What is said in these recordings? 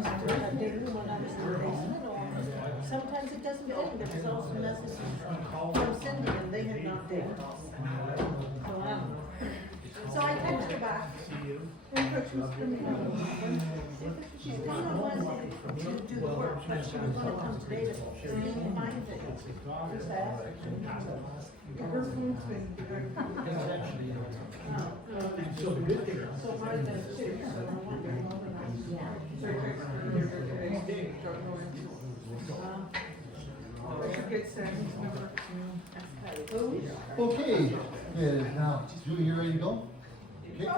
used to have dinner when I was in the basement, or sometimes it doesn't ring. There was also messages from Cindy, and they had not taken off. So I don't know. So I text her back. And her she was coming on. She's coming on Wednesday to do the work, but she was gonna come today to find things. Who's that? Her phone's been very. So mine does too, so I wonder. Okay, it is now, Julie, you ready to go? Okay.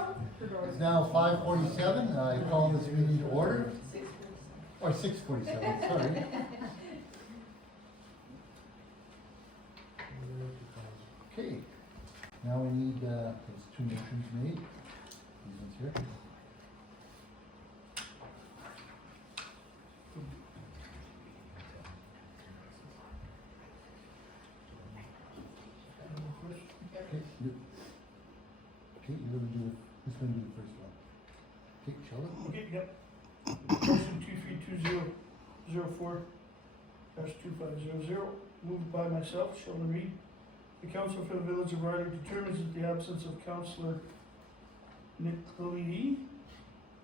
It's now 5:47, I call this meeting to order. Or 6:47, sorry. Okay, now we need, those two motions made. These ones here. Okay, you're gonna do this one, do the first one. Okay, Sheldon? Okay, yep. Motion 232004-2500, moved by myself, Sheldon Reed. The council for the village of Ryley determines that the absence of Councillor Nick Lee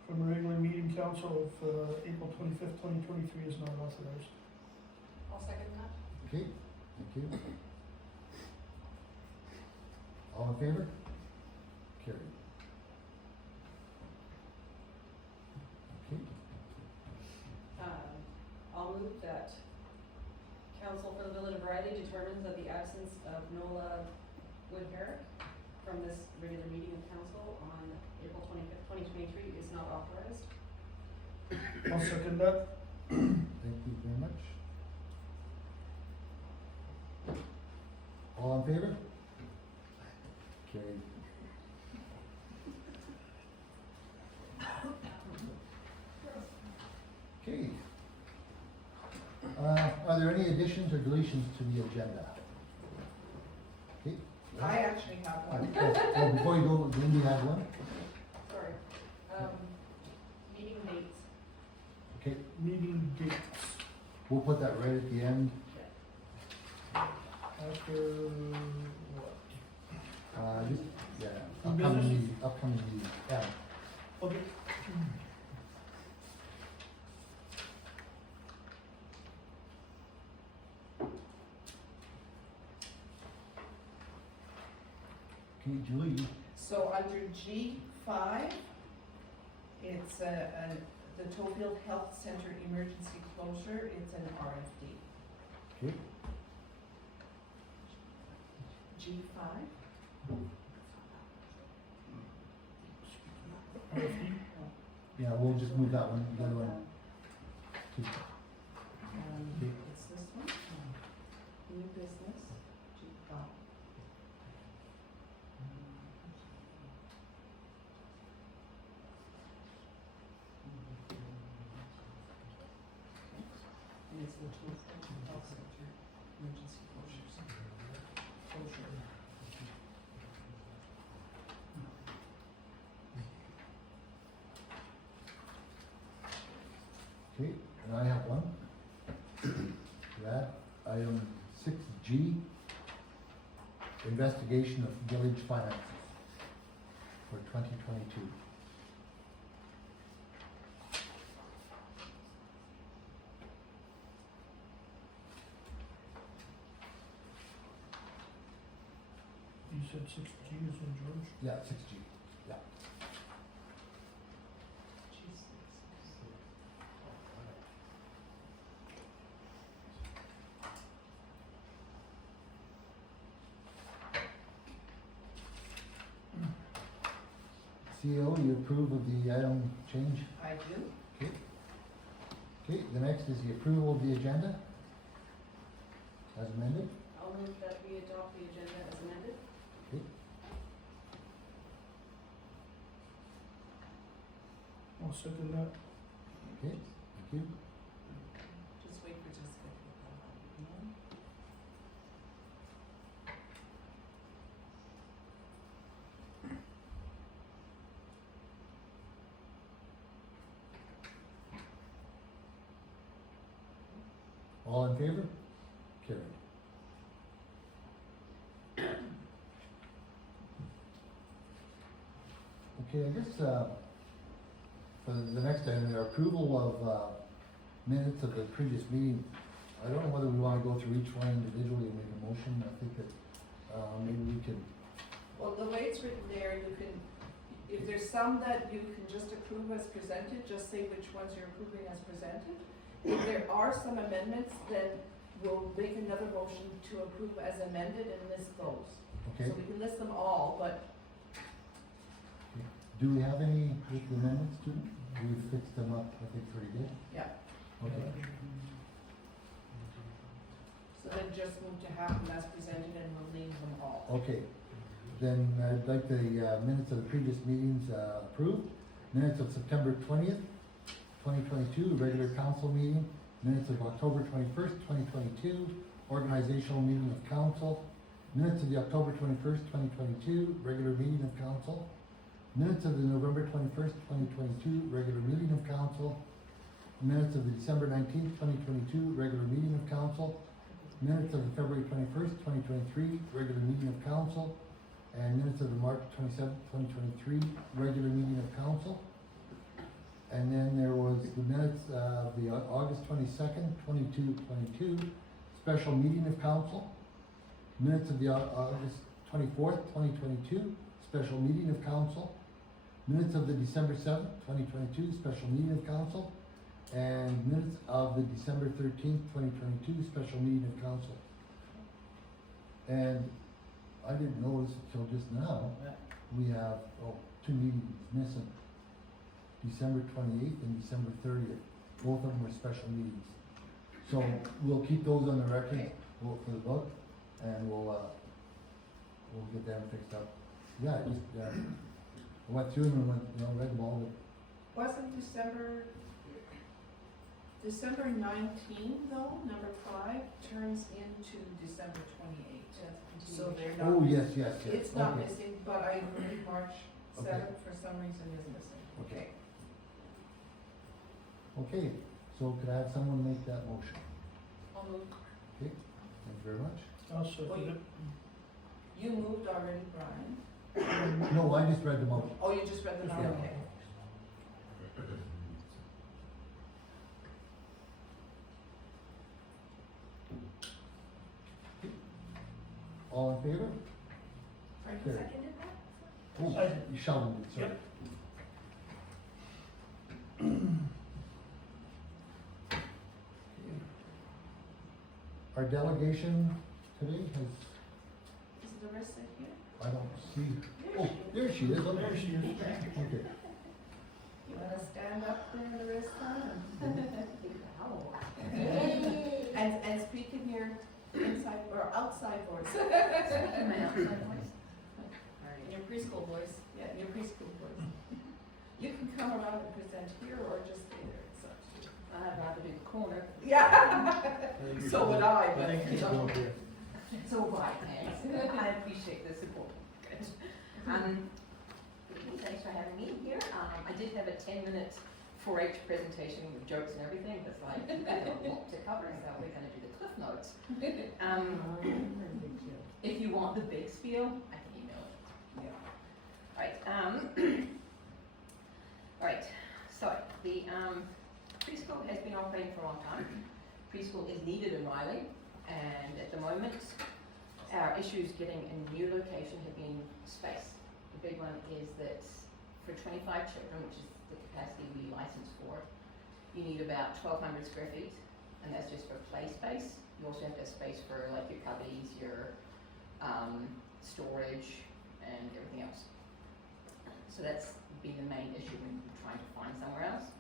from the regular meeting council of April 25th, 2023 is not authorized. I'll second that. Okay, thank you. All in favor? Carried. Okay, I'll move that council for the village of Ryley determines that the absence of Nola Woodherrick from this regular meeting of council on April 25th, 2023 is not authorized. I'll second that. thank you very much. All in favor? Carried. Okay. Are there any additions or deletions to the agenda? Okay. I actually have one. Oh, before you go, Lindy had one? Sorry. Meeting dates. Okay, Meeting dates. we'll put that right at the end. After what? Just, yeah, New upcoming meeting, yeah. Okay. Okay, Julie, So under G5, it's the Tofield Health Center emergency closure, it's an RFD. okay, G5? yeah, we'll just move that one, the other one. to- It's this one? New business, G5. And it's the Tofield Health Center emergency closure. Okay, and I have one. That, item 6G, investigation of village finances for 2022. You said 6G is in George? Yeah, 6G, yeah. CEO, you approve of the item change? I do. Okay. Okay, the next is the approval of the agenda as amended. I'll move that we adopt the agenda as amended. Okay, I'll second that. okay, thank you. Just wait for Jessica to get that on. All in favor? Carried. Okay, I guess, for the next item, the approval of, minutes of the previous meeting. I don't know whether we wanna go through each one individually and make a motion. I think that, maybe we can, Well, the way it's written there, you can, if there's some that you can just approve as presented, just say which ones you're approving as presented. If there are some amendments, then we'll make another motion to approve as amended and list those. okay? So we can list them all, but Do we have any with the amendments to them? We've fixed them up, I think, pretty good. yeah, Okay. so then just move to have them as presented and we'll leave them all. Okay, then I'd like the minutes of the previous meetings approved. Minutes of September 20th, 2022, regular council meeting. Minutes of October 21st, 2022, organizational meeting of council. Minutes of the October 21st, 2022, regular meeting of council. Minutes of the November 21st, 2022, regular meeting of council. Minutes of the December 19th, 2022, regular meeting of council. Minutes of the February 21st, 2023, regular meeting of council. And minutes of the March 27th, 2023, regular meeting of council. And then there was the minutes of the August 22nd, 22, special meeting of council. Minutes of the August 24th, 2022, special meeting of council. Minutes of the December 7th, 2022, special meeting of council. And minutes of the December 13th, 2022, special meeting of council. And I didn't notice until just now, we have, two meetings missing. December 28th and December 30th, both of them were special meetings. So we'll keep those on the record, for the book, and we'll get them fixed up. Yeah, I just, I went through them and went, read them all, Wasn't December 19 though, number 5, turns into December 28. So they're not. oh, yes, yes, yes, It's not okay. missing, but I agree March Okay. 7th for some reason is missing. Okay. Okay, so could I have someone make that motion? I'll move. Okay, thank you very much. I'll second it. You moved already, Brian. No, I just read the motion. Oh, you just read the Yeah. note, okay. All in favor? Frank Sure. seconded that? Oh, Second. you Sheldon did, sorry. Yep. Our delegation today has, Is Larissa here? I don't see, oh, there she is, okay. There she is. Okay, You wanna stand up there, Larissa? And speak in your inside or outside voice. In your preschool voice. Yeah, your preschool voice. You can come around and present here or just stay there, it's up to you. I'd rather do the corner. Yeah. So would I, but. I think it's going here. So would I, thanks. I appreciate the support. Good. Thanks for having me here. I did have a 10-minute 4-H presentation with jokes and everything, but like, we've got a lot to cover, so we're gonna do the cliff notes. If you want the big spiel, I can email it. Yeah. All right, so the preschool has been operating for a long time. Preschool is needed in Ryley, and at the moment, our issues getting a new location have been space. The big one is that for 25 children, which is the capacity we license for, you need about 1,200 square feet, and that's just for play space. You also have to have space for like your cubbies, your storage, and everything else. So that's been the main issue when trying to find somewhere else.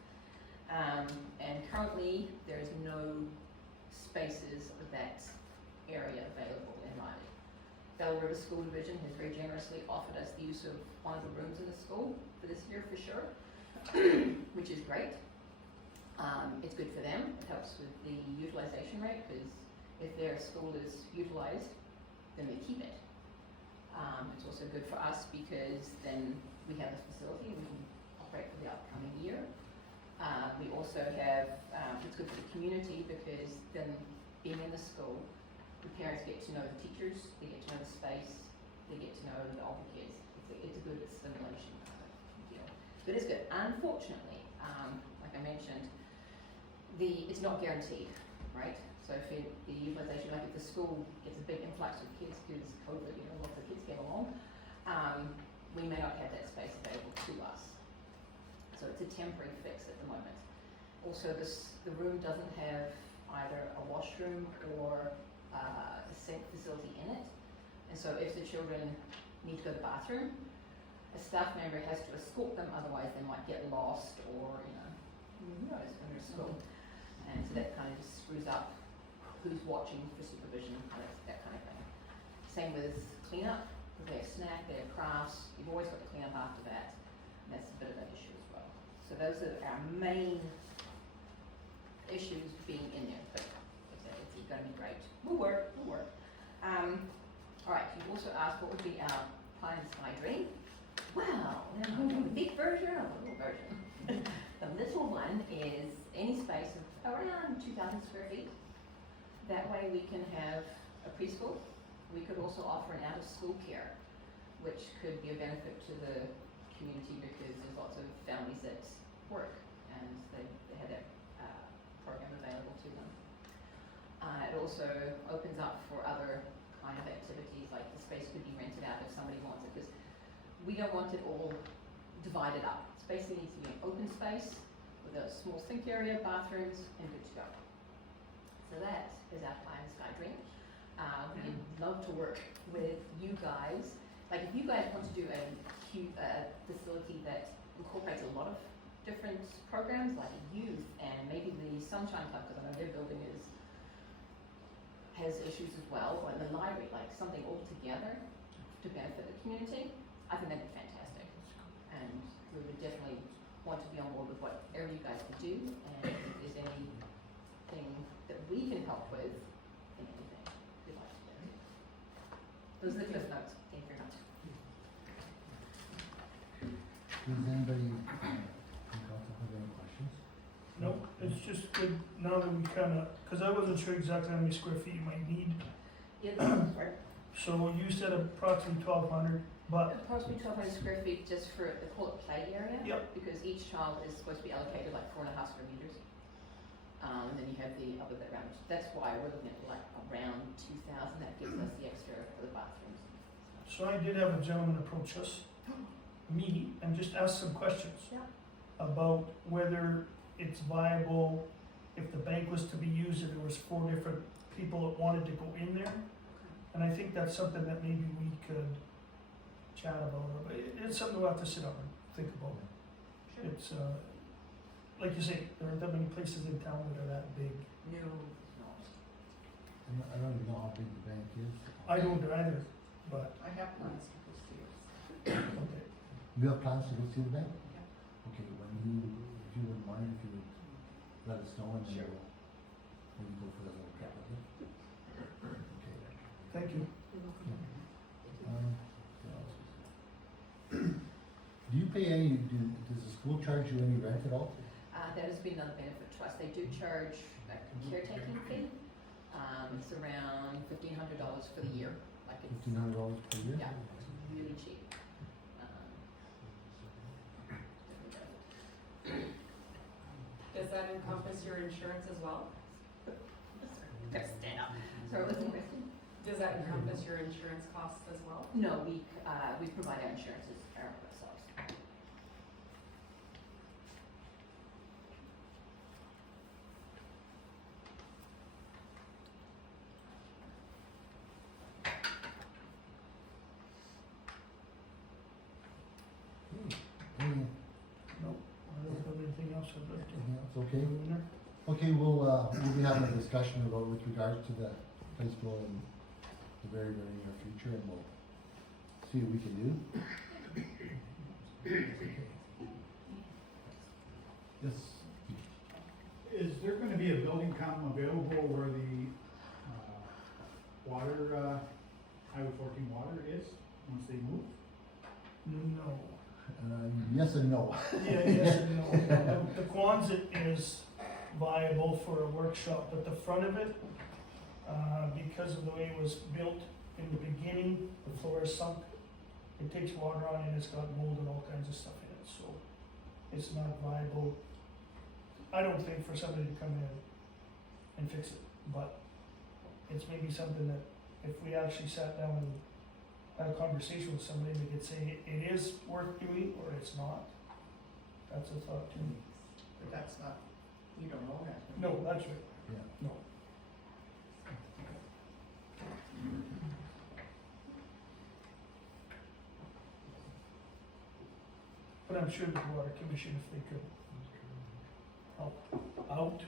And currently, there is no spaces of that area available in Ryley. Bell River School Division has very generously offered us the use of one of the rooms in the school for this year for sure, which is great. It's good for them. It helps with the utilization rate because if their school is utilized, then they keep it. It's also good for us because then we have this facility and we can operate for the upcoming year. We also have, it's good for the community because then being in the school, the parents get to know the teachers, they get to know the space, they get to know all the kids. It's a good stimulation kind of deal. So it is good. Unfortunately, like I mentioned, it's not guaranteed, right? So if the utilization, like if the school gets a big influx of kids because COVID, lots of kids came along, we may not have that space available to us. So it's a temporary fix at the moment. Also, the room doesn't have either a washroom or a sink facility in it. And so if the children need to go to the bathroom, a staff member has to escort them, otherwise they might get lost or, who knows, when they're at school. And so that kind of just screws up who's watching for supervision, that kind of thing. Same with cleanup, because they have snack, they have crafts, you've always got to clean up after that, and that's a bit of an issue as well. So those are our main issues being in there, but it's going to be great. We'll work. All right, you've also asked what would be our pie in the sky dream. Well, now I'm doing a big version or a little version. The little one is any space of around 2,000 square feet. That way we can have a preschool. We could also offer an out-of-school care, which could be a benefit to the community because there's lots of families that work and they have that program available to them. It also opens up for other kind of activities, like the space could be rented out if somebody wants it, because we don't want it all divided up. It basically needs to be an open space with a small sink area, bathrooms, and good to go. So that is our pie in the sky dream. We'd love to work with you guys. Like if you guys want to do a facility that incorporates a lot of different programs like youth and maybe the Sunshine Club, because I know their building has issues as well, or the library, like something all together to benefit the community, I think that'd be fantastic. And we would definitely want to be on board with whatever you guys can do, and if there's anything that we can help with, in anything, we'd like to do. Those are the cliff notes. Thank you very much. Does anybody from council have any questions? Nope, it's just good now that we because I wasn't sure exactly how many square feet you might need. Yeah, this is right. So you said approximately 1,200, but Approximately 1,200 square feet just for, they call it play area. Yep. Because each child is supposed to be allocated like 4.5 square meters. And then you have the other that round. That's why we're looking at like around 2,000. That gives us the extra for the bathrooms. so I did have a gentleman approach us, me, and just ask some questions Yeah. about whether it's viable if the bank was to be used and there was 4 different people that wanted to go in there. And I think that's something that maybe we could chat about, but it's something we'll have to sit down and think about. Sure. It's, like you say, there aren't that many places in town that are that big. No, it's not. I don't even know how big the bank is. I don't either, but, I have plans to go see it. okay. You have plans to go see the bank? Yeah. Okay, if you wouldn't mind, if you would let us know and then Sure. we'll maybe go for that little trip with you. Okay. Thank you. What else is there? Do you pay does the school charge you any rent at all? That has been another benefit to us. They do charge a caretaking fee. It's around $1,500 for the year. Like it's $1,500 per year? Yeah, it's really cheap. Does that encompass your insurance as well? Gotta stand up. Sorry, what's the question? Does that encompass your insurance costs as well? No, we provide our insurances ourselves. Any, Nope, I don't have anything else I'd like to. anything else, okay? throw in there. Okay, we'll be having a discussion about with regards to the high school in the very, very near future, and we'll see what we can do. Yes, Is there gonna be a building come available where the, water, Highway 14 water is, once they move? No. yes and no. Yeah, yes and no. The Quonset is viable for a workshop, but the front of it, Because of the way it was built in the beginning, the floor is sunk. It takes water on it, it's got mold and all kinds of stuff in it, so it's not viable. I don't think for somebody to come in and fix it, but it's maybe something that if we actually sat down and had a conversation with somebody, they could say it is worth doing or it's not. That's a thought to me. But that's not, you don't know that. No, that's right. Yeah. No. But I'm sure the water commission, if they could help out,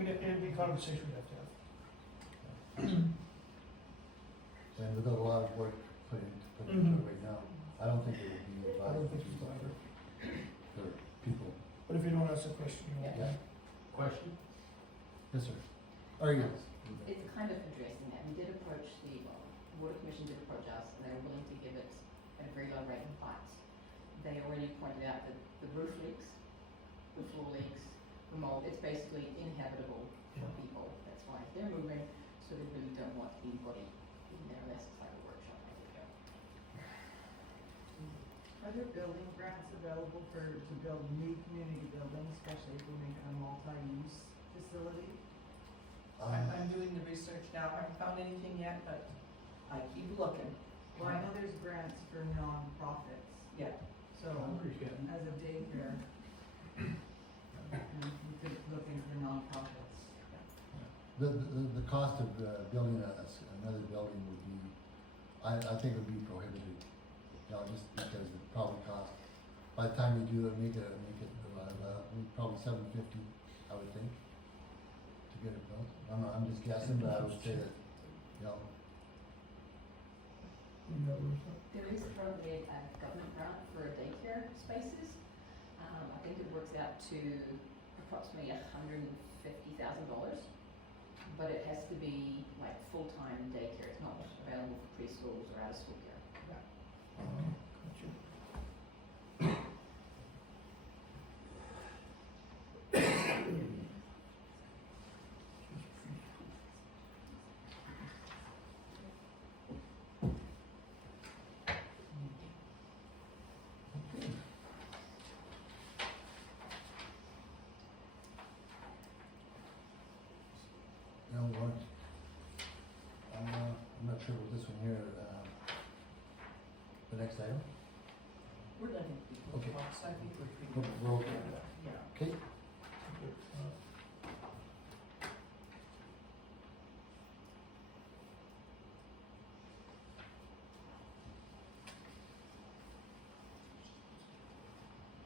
it'd be a conversation we'd have to have. And without a lot of work put into Mhm. it right now, I don't think it would be I don't advisable think it's either. for people. But if you don't ask a question, you won't. Yeah. Question? Yes, sir. Or yes. It's kind of addressing that. We did approach the Water Commission did approach us, and they were willing to give it at a very low rate of height. They already pointed out that the roof leaks, the floor leaks, the mold, it's basically inhabitable for Yeah. people. That's why they're moving, so they really don't want anybody in there unless it's like a workshop. Are there building grants available to build new community buildings, especially if we're making a multi-use facility? I'm doing the research now, I haven't found anything yet, but I keep looking. Well, I know there's grants for nonprofits, Yeah. so as a daycare, you could look into nonprofits. The cost of building another building would be, I think would be prohibitive. You know, just because it probably costs, by the time you do it, make it, probably $750, I would think, to get it built. I'm just guessing, but I would say that, you know, There is currently a government grant for daycare spaces. I think it works out to approximately $150,000, but it has to be like full-time daycare. It's not available for preschools or out-of-school care. no warrant. I'm not sure what this one here, the next item. We're letting people Okay. talk, so I think we're pretty. We're okay with that. Yeah. Okay,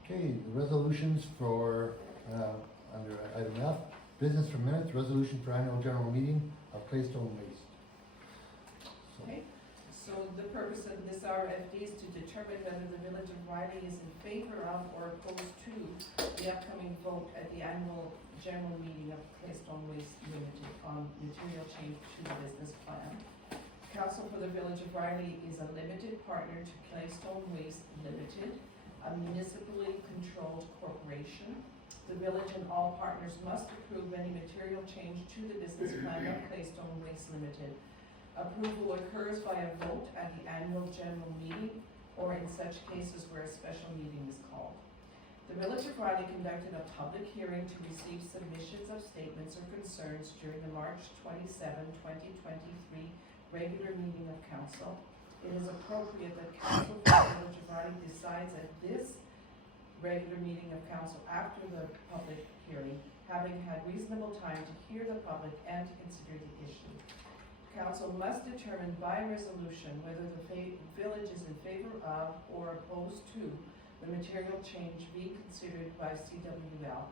okay, the resolutions for, under item F, business for minutes, resolution for annual general meeting of Claystone Waste. So, Okay, so the purpose of this RFD is to determine whether the Village of Ryley is in favor of or opposed to the upcoming vote at the annual general meeting of Claystone Waste Limited on material change to the business plan. Council for the Village of Ryley is a limited partner to Claystone Waste Limited, a municipally controlled corporation. The village and all partners must approve any material change to the business plan of Claystone Waste Limited. Approval occurs by a vote at the annual general meeting or in such cases where a special meeting is called. The Village of Ryley conducted a public hearing to receive submissions of statements or concerns during the March 27, 2023 regular meeting of council. It is appropriate that council for the Village of Ryley decides at this regular meeting of council after the public hearing, having had reasonable time to hear the public and to consider the issue. Council must determine by resolution whether the village is in favor of or opposed to the material change being considered by CWL.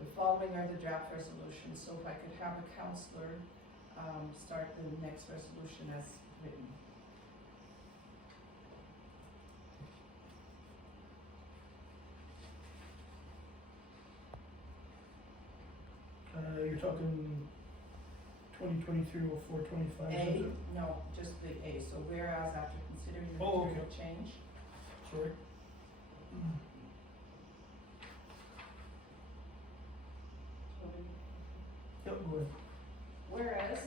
The following are the draft resolutions, so if I could have a councillor start the next resolution as written. You're talking 2023-04-25, is A, it? no, just the A, so whereas after considering the Oh, material change, Sorry. Yep, go ahead. whereas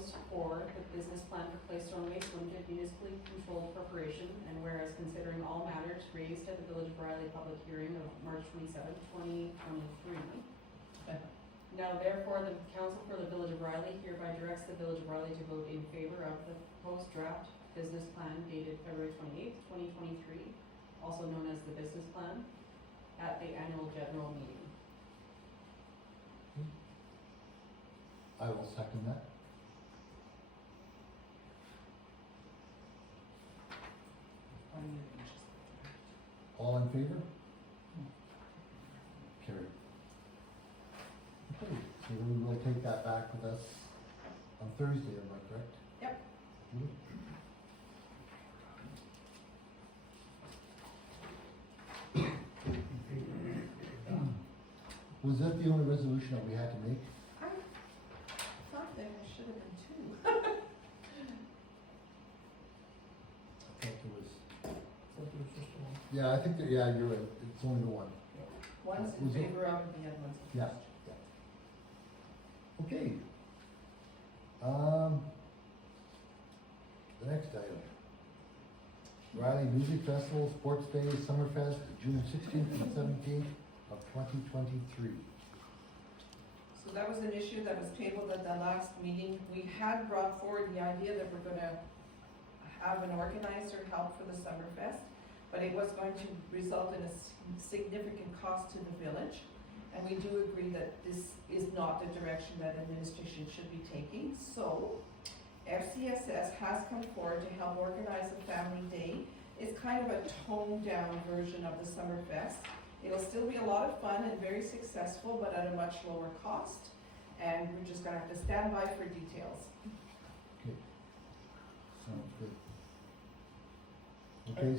proposed for the business plan for Claystone Waste Limited Municipally Controlled Corporation, and whereas considering all matters raised at the Village of Ryley public hearing of March 27, 2023. Now therefore, the Council for the Village of Ryley hereby directs the Village of Ryley to vote in favor of the proposed draft business plan dated February 28, 2023, also known as the business plan, at the annual general meeting. I will second that. All in favor? Carried. Okay, so we will take that back with us on Thursday, am I correct? Yep. Was that the only resolution that we had to make? I thought there should have been two. I thought there was, Thought there was just one. yeah, I think that, yeah, you're right, it's only the one. One's in Was it- favor of, and the other one's Yeah, against. yeah. Okay. The next item. Ryley Music Festival, Sports Day, Summerfest, June 16th and 17th of 2023. So that was an issue that was tabled at the last meeting. We had brought forward the idea that we're gonna have an organizer help for the Summerfest, but it was going to result in a significant cost to the village. And we do agree that this is not the direction that administration should be taking. So FCSS has come forward to help organize a family day. It's kind of a toned down version of the Summerfest. It'll still be a lot of fun and very successful, but at a much lower cost. And we're just gonna have to stand by for details. Okay. Sounds good. Okay,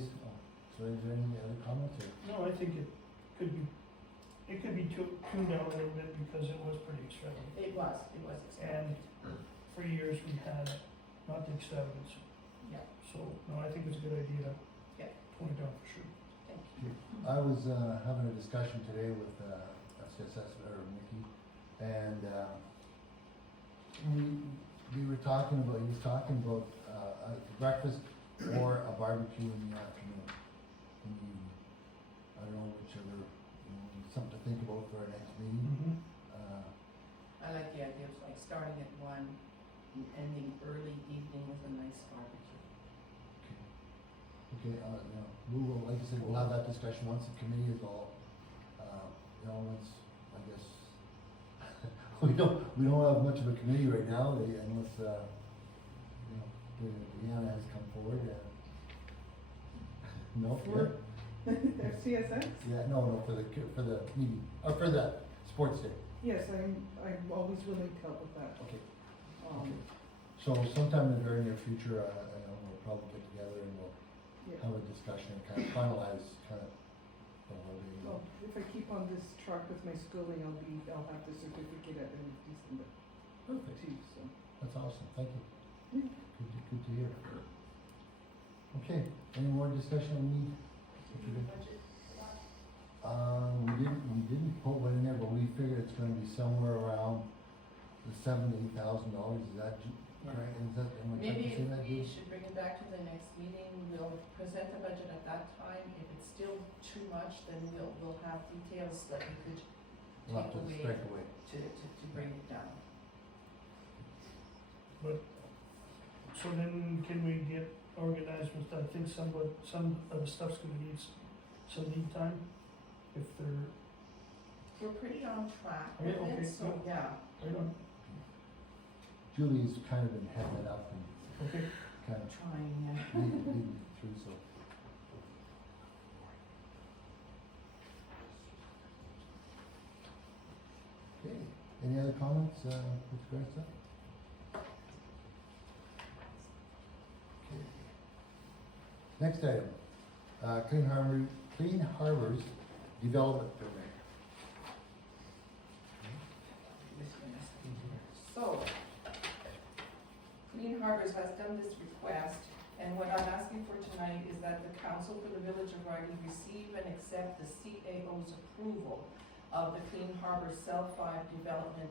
so is there any other comments or? No, I think it could be tuned down a little bit because it was pretty extravagant. It was And for years we had not the extravagance. Yeah. So, no, I think it's a good idea to Yeah. tone it down for sure. Thank you. I was having a discussion today with FCSS or Mickey, and we were talking about, he was talking about a breakfast or a barbecue in the afternoon, in the evening. I don't know whichever, something to think about for our next meeting. Mm-hmm. I like the idea of like starting at 1 and ending early evening with a nice barbecue. Okay, we will, like I said, we'll have that discussion once the committee is all, once, I guess, we don't have much of a committee right now, unless, Deanna has come forward, no, For- FCSS? yeah, no, for the meeting, or for the sports day, Yes, I'm always willing to help with that. okay. Um, So sometime in the very near future, we'll probably get together and we'll yeah. have a discussion and kind of finalize kind of the whole day. Well, if I keep on this track with my schooling, I'll have the certificate at the end of December Perfect, too, so. that's awesome, thank you. Yeah. Good to hear. Okay, any more discussion we need? We didn't put one in there, but we figured it's gonna be somewhere around the $7,000 to $8,000, is that correct? Is that, am I correct Maybe to say that, we Judy? should bring it back to the next meeting, we'll present the budget at that time, if it's still too much, then we'll have details that we could We'll have to take away strike away. to bring it down. So then can we get organized with, I think some of the stuff's gonna need some lead time, if they're, We're pretty on track Okay, with okay, it, so yeah. right on, Julie's kind of been heading it up and okay? kind of Trying, yeah. leading through, so. Okay, any other comments, with regards to that? Okay. Next item, Clean Harbors Development Permit. So, Clean Harbors has done this request, and what I'm asking for tonight is that the council for the Village of Ryley receive and accept the CAO's approval of the Clean Harbors Cell 5 development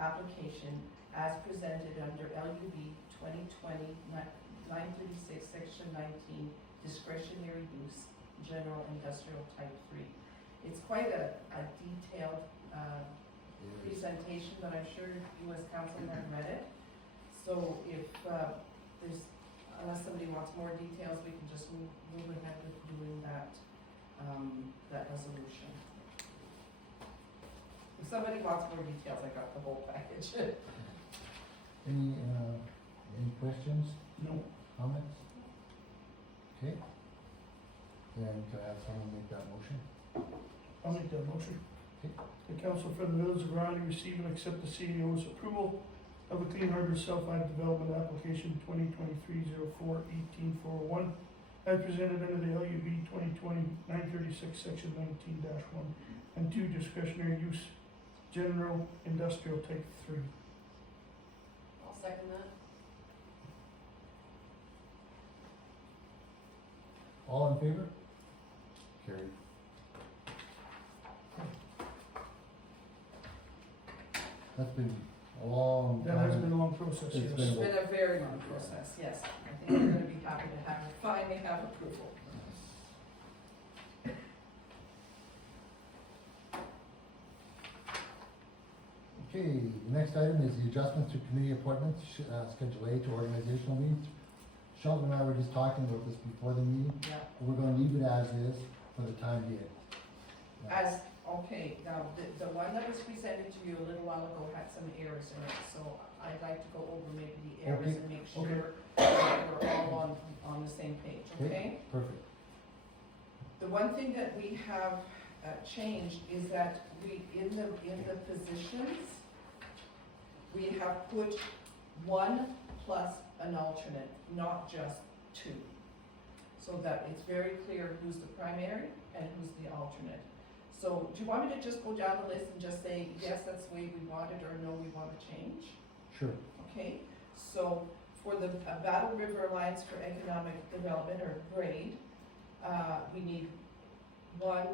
application as presented under LUB 2020-936, Section 19, discretionary use, general industrial type 3. It's quite a detailed presentation, but I'm sure you as council have read it. So if there's, unless somebody wants more details, we can just move ahead with doing that, that resolution. If somebody wants more details, I got the whole package. Any questions, No. comments? Okay. Then to have someone make that motion? I'll make that motion. Okay. The council for the village of Ryley receive and accept the CAO's approval of the Clean Harbors Sulphide Development Application 2023-04-18401 as presented under the LUB 2020-936, Section 19-1 and 2 discretionary use, general industrial type 3. I'll second that. All in favor? Carried. That's been a long time. That has been a long process, It's yes. been- It's been a very long process, yes. I think we're gonna be happy to finally have approval. Okay, the next item is the adjustments to committee appointments, Schedule A to organizational meetings. Sheldon and I were just talking about this before the meeting. Yeah. We're gonna leave it as is for the time being. Okay, now, the one that was presented to you a little while ago had some errors in it, so I'd like to go over maybe the errors Okay, and make okay. sure that we're all on the same page, okay? Perfect. The one thing that we have changed is that we, in the positions, we have put 1 plus an alternate, not just 2. So that it's very clear who's the primary and who's the alternate. So do you want me to just go down the list and just say, yes, that's the way we want it, or no, we want to change? Sure. Okay, so for the Battle River Alliance for Economic Development, or GRADE, we need 1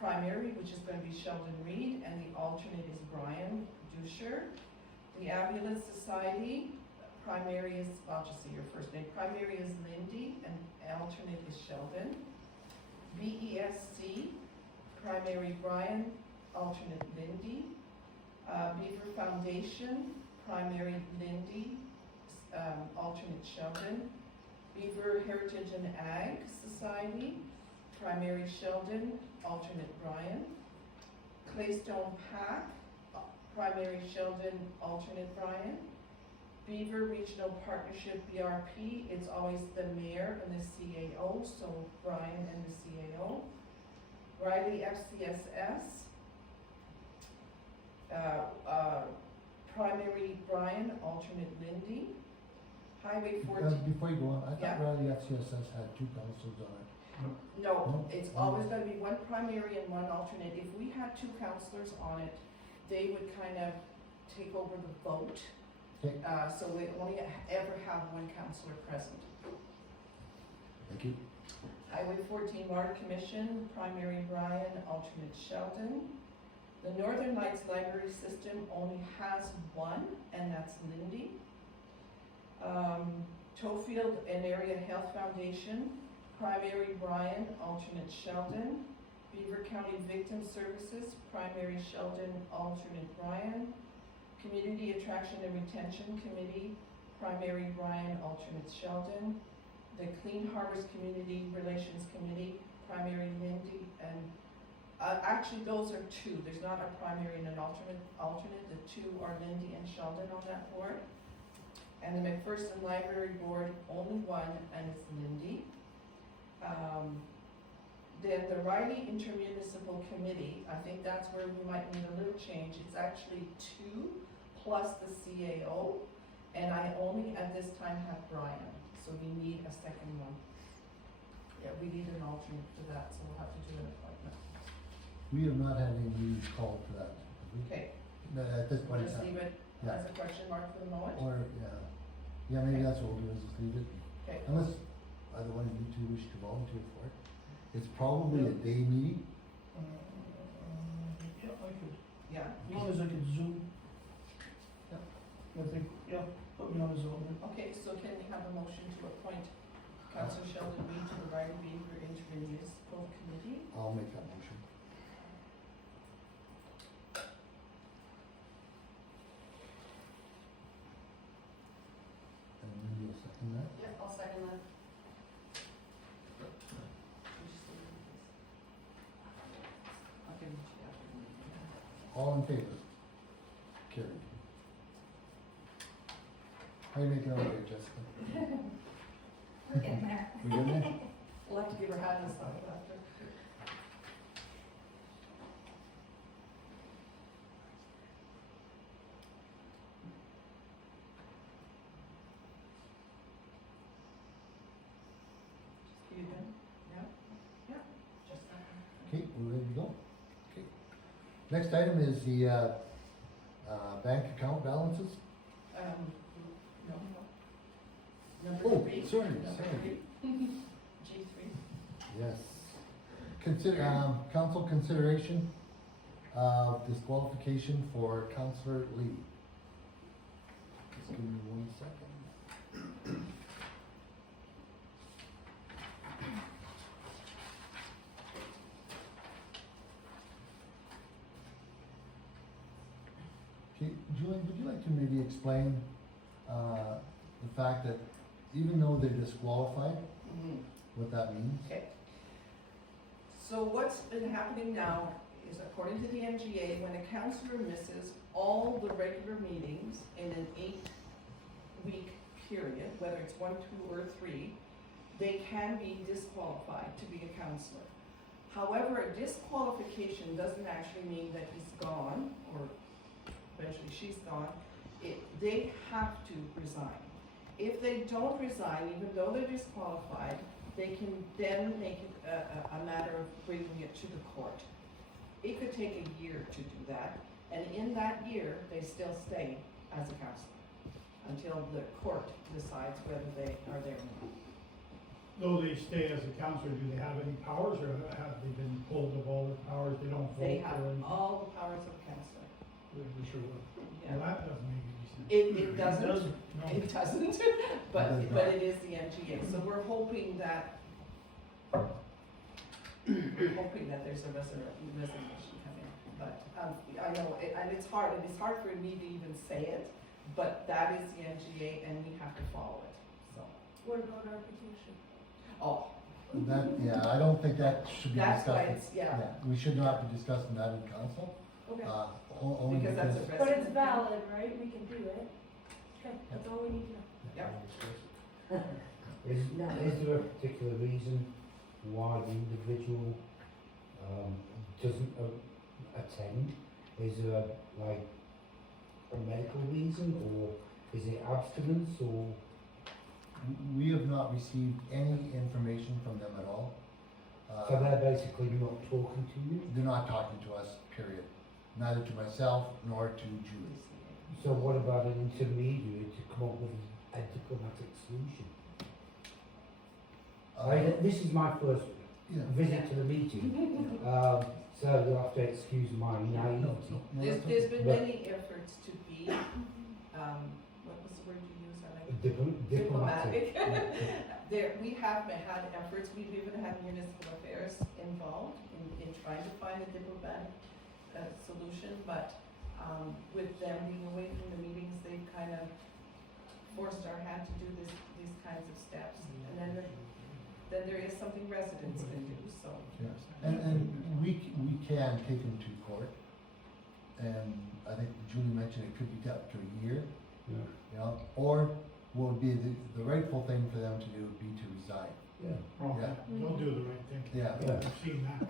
primary, which is going to be Sheldon Reed, and the alternate is Brian Dusher. The Ambulance Society, primary is, I'll just say your first name, primary is Lindy, and alternate is Sheldon. BESC, primary Brian, alternate Lindy. Beaver Foundation, primary Lindy, alternate Sheldon. Beaver Heritage and Ag Society, primary Sheldon, alternate Brian. Claystone Pack, primary Sheldon, alternate Brian. Beaver Regional Partnership, BRP, it's always the mayor and the CAO, so Brian and the CAO. Ryley FCSS, primary Brian, alternate Lindy. Highway 14, Before you go on, I Yeah. thought Ryley FCSS had 2 councillors on it. no, it's No. always gonna be 1 primary and 1 alternate. If we had 2 councillors on it, they would kind of take over the vote. Okay. So we only ever have 1 councillor present. Thank you. Highway 14 Water Commission, primary Brian, alternate Sheldon. The Northern Lights Library System only has 1, and that's Lindy. Tofield and Area Health Foundation, primary Brian, alternate Sheldon. Beaver County Victim Services, primary Sheldon, alternate Brian. Community Attraction and Retention Committee, primary Brian, alternate Sheldon. The Clean Harbors Community Relations Committee, primary Lindy, and actually those are 2. There's not a primary and an alternate. The 2 are Lindy and Sheldon on that board. And the McPherson Library Board, only 1, and it's Lindy. Then the Ryley Intermunicipal Committee, I think that's where we might need a little change. It's actually 2 plus the CAO, and I only at this time have Brian, so we need a second one. Yeah, we need an alternate for that, so we'll have to do an appointment. We have not had any meetings called for that. have we? Okay, At this we'll point in just time. leave it Yeah. as a question mark for the moment. Or, yeah, maybe that's what we'll do, is just leave it. Okay. Unless either one of you 2 wish to volunteer for it. It's probably a day meeting. Yeah, I could, Yeah, as long as I could Zoom. Yeah. I think, yeah, put me on as alternate. Okay, so can we have a motion to appoint Councillor Sheldon Reed to the Ryley Beaver Intermunicipal Committee? I'll make that motion. And then you'll second that? Yep, I'll second that. Okay. All in favor? Carried. How are you making out there, Jessica? We're getting there. We good there? We'll have to give her hand a sign after. You done? Yeah? Just that. Okay, we're ready to go. Okay. Next item is the, bank account balances. No. Oh, Number three. sorry, Number sorry. three. G3. Yes. Consider, council consideration of disqualification for Councillor Lee. Just give me 1 second. Okay, Julian, would you like to maybe explain, the fact that even though they're disqualified, what that means? Okay. So what's been happening now is, according to the MGA, when a councillor misses all the regular meetings in an 8-week period, whether it's 1, 2, or 3, they can be disqualified to be a councillor. However, a disqualification doesn't actually mean that he's gone, or eventually she's gone. They have to resign. If they don't resign, even though they're disqualified, they can then make it a matter of bringing it to the court. It could take a year to do that, and in that year, they still stay as a councillor until the court decides whether they are there or not. Though they stay as a councillor, do they have any powers, or have they been pulled of all their powers? They don't vote or They have anything? all the powers of a councillor. Well, that doesn't make any sense. It doesn't. No. It doesn't, but it is the MGA, so we're hoping that there's a resignation coming, but, I know, and it's hard for me to even say it, but that is the MGA and we have to follow it, so. What about our petition? Oh, That, yeah, I don't think that should be discussed. that's why it's, yeah, We should not be discussing that in council, Okay, only because that's a because. but it's resignation. valid, right? We can do it. Okay, that's all we need to know. Yep. Is there a particular reason why the individual doesn't attend? Is there like a medical reason, or is it abstinence, or? We have not received any information from them at all. So they're basically not talking to you? They're not talking to us, period. Neither to myself nor to Julie. So what about an intermediary to come up with a diplomatic solution? This is my first Yeah. visit to the meeting, so you'll have to excuse my naivety. No, There's been But- many efforts to be, what was the word you used, I like? Diplomatic. We have had efforts, we've even had municipal affairs involved in trying to find a diplomatic solution, but with them being away from the meetings, they've kind of forced our hand to do these kinds of steps. And then there is something residents can do, so. Yes. And we can take them to court, and I think Julie mentioned it could be up to a year, Yeah. you know, or what would be the rightful thing for them to do would be to resign. Yeah. Oh, Yeah. they'll do the right thing. Yeah. Yeah. I've seen that.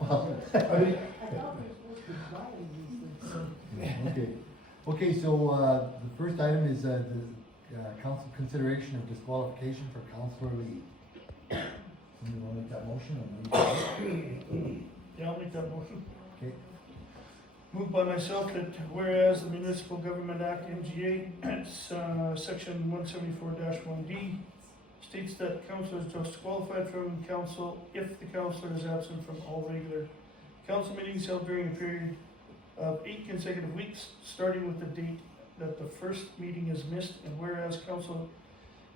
Well, I mean, I thought we were supposed to be buying these things. okay. Okay, so, the first item is, the council consideration of disqualification for Councillor Lee. Somebody wanna make that motion, or Yeah, I'll make that motion. Okay. Moved by myself that whereas the Municipal Government Act, MGA, it's, section 174-1D, states that councillors are disqualified from council if the councillor is absent from all regular council meetings held during a period of 8 consecutive weeks, starting with the date that the first meeting is missed, and whereas Council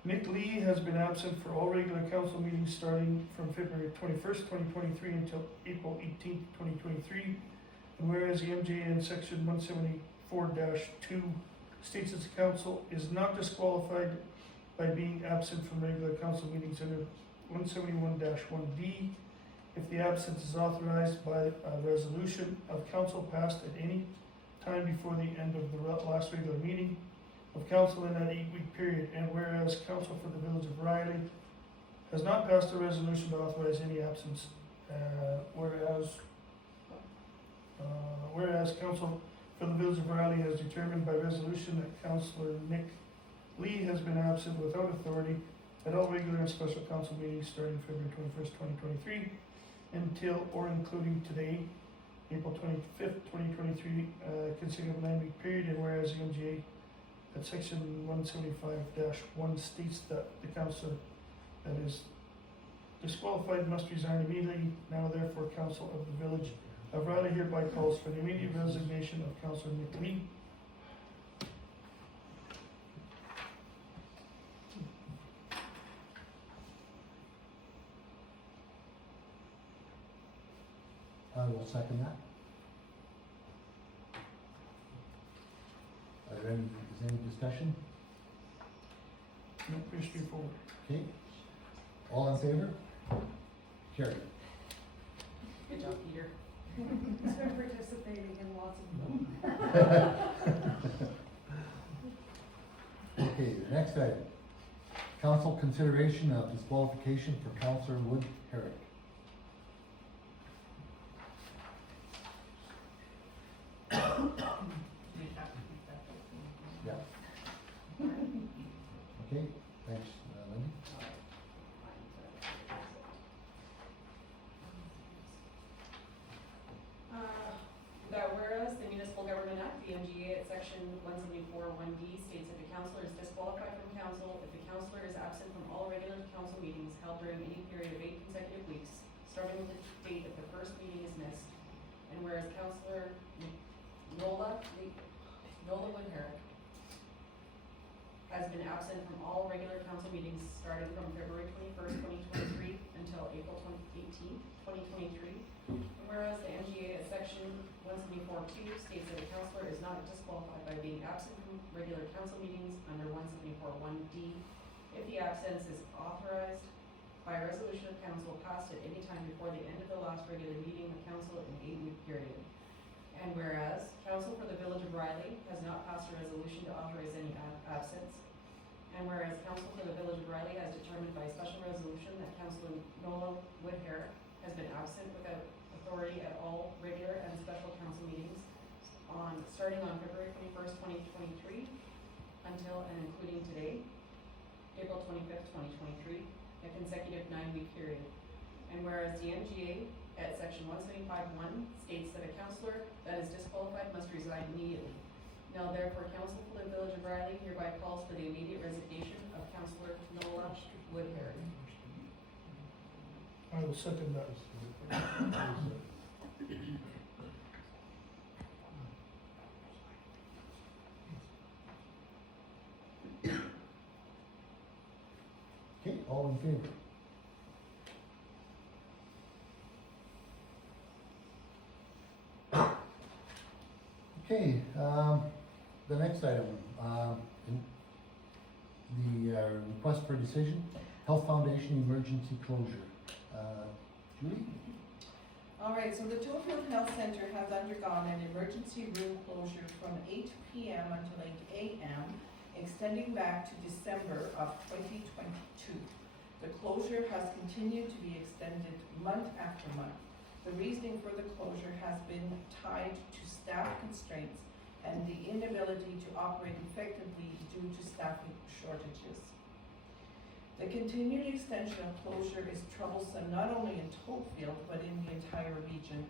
Nick Lee has been absent for all regular council meetings starting from February 21st, 2023 until April 18th, 2023, and whereas the MJA in section 174-2 states that the council is not disqualified by being absent from regular council meetings under 171-1D if the absence is authorized by a resolution of council passed at any time before the end of the last regular meeting of council in that 8-week period, and whereas council for the village of Ryley has not passed a resolution to authorize any absence, whereas council for the village of Ryley has determined by resolution that Councillor Nick Lee has been absent without authority at all regular and special council meetings starting February 21st, 2023 until or including today, April 25th, 2023, consecutive 9-week period, and whereas the MGA at section 175-1 states that the councillor that is disqualified must resign immediately. Now therefore, council of the village of Ryley hereby calls for the immediate resignation of Councillor Nick Lee. I will second that. Is there any discussion? No, pretty straightforward. Okay. All in favor? Carried. Good job, Peter. He's been participating in lots of them. Okay, the next item. Council consideration of disqualification for Councillor Wood Herrick. Yeah. Okay, thanks, Lindy. That whereas the Municipal Government Act, the MGA at section 174-1D states that the councillor is disqualified from council if the councillor is absent from all regular council meetings held during any period of 8 consecutive weeks, starting with the date of the first meeting is missed. And whereas Councillor Nola Wood Herrick has been absent from all regular council meetings starting from February 21st, 2023 until April 18th, 2023. And whereas the MGA at section 174-2 states that a councillor is not disqualified by being absent from regular council meetings under 174-1D if the absence is authorized by a resolution of council passed at any time before the end of the last regular meeting of council in an 8-week period. And whereas council for the village of Ryley has not passed a resolution to authorize any absence. And whereas council for the village of Ryley has determined by special resolution that Councillor Nola Wood Herrick has been absent without authority at all regular and special council meetings starting on February 21st, 2023 until and including today, April 25th, 2023, a consecutive 9-week period. And whereas the MGA at section 175-1 states that a councillor that is disqualified must resign immediately. Now therefore, council for the village of Ryley hereby calls for the immediate resignation of Councillor Nola Wood Herrick. I will second that. Okay, all in favor? Okay, the next item, the request for decision, Health Foundation emergency closure. Julie? All right, so the Tofield Health Center has undergone an emergency room closure from 8 p.m. until 8 a.m., extending back to December of 2022. The closure has continued to be extended month after month. The reasoning for the closure has been tied to staff constraints and the inability to operate effectively due to staffing shortages. The continued extension of closure is troublesome not only in Tofield but in the entire region.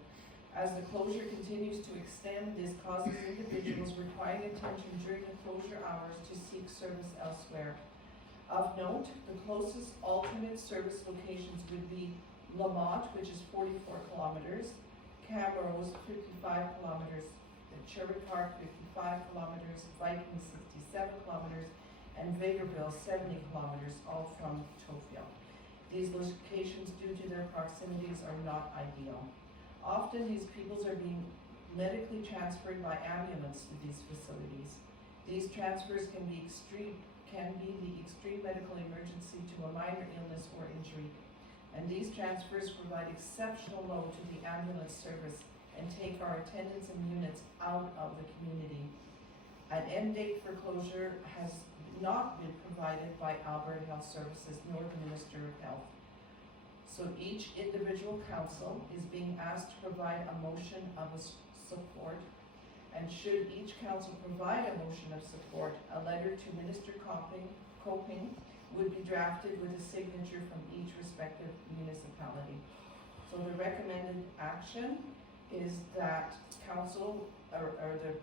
As the closure continues to extend, this causes individuals requiring attention during the closure hours to seek service elsewhere. Of note, the closest alternate service locations would be Lamont, which is 44 kilometers, Camrose, 55 kilometers, Cherry Park 55 kilometers, Viking 67 kilometers, and Vegreville 70 kilometers, all from Tokyo. These locations, due to their proximities, are not ideal. Often these peoples are being medically transferred by ambulance to these facilities. These transfers can be the extreme medical emergency to a minor illness or injury. And these transfers provide exceptional load to the ambulance service and take our attendants and units out of the community. An end date for closure has not been provided by Alberta Health Services nor the Minister of Health. So each individual council is being asked to provide a motion of support, and should each council provide a motion of support, a letter to Minister Coping would be drafted with a signature from each respective municipality. So the recommended action is that council, or the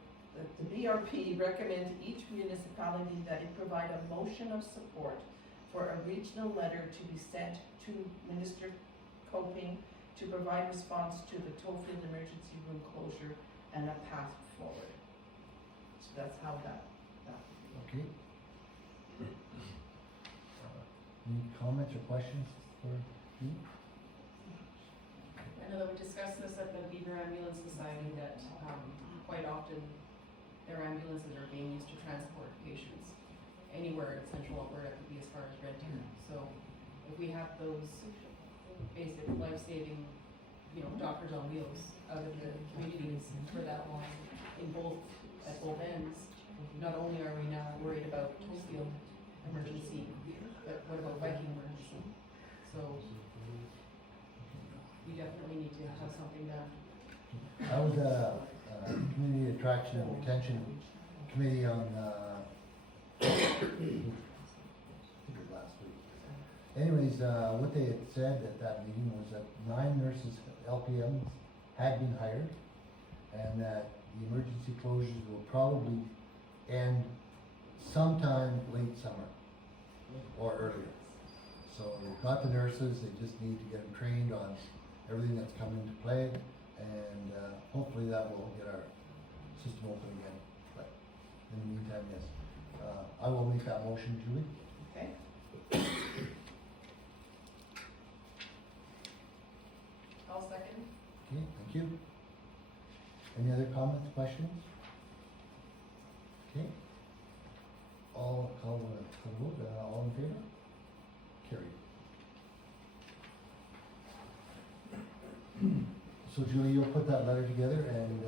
BRP recommends each municipality that it provide a motion of support for a regional letter to be sent to Minister Coping to provide response to the Tofield emergency room closure and a path forward. So that's how that. Okay. Any comments or questions for me? I know that we discussed this at the Beaver Ambulance Society, that quite often their ambulances are being used to transport patients anywhere in central Alberta, could be as far as Red Deer. So if we have those basic life-saving, doctors on wheels out of the communities for that long, at both ends, not only are we now worried about Tofield emergency, but what about Viking emergency? So we definitely need to have something done. I was at a community attraction and retention committee on, I think it was last week. Anyways, what they had said at that meeting was that 9 nurses, LPMs, had been hired, and that the emergency closures will probably end sometime late summer or earlier. So they've got the nurses, they just need to get them trained on everything that's come into play, and hopefully that will get our system open again. But in the meantime, yes. I will make that motion, Julie. Okay. I'll second. Okay, thank you. Any other comments, questions? Okay. All call the vote, all in favor? Carried. So Julie, you'll put that letter together and,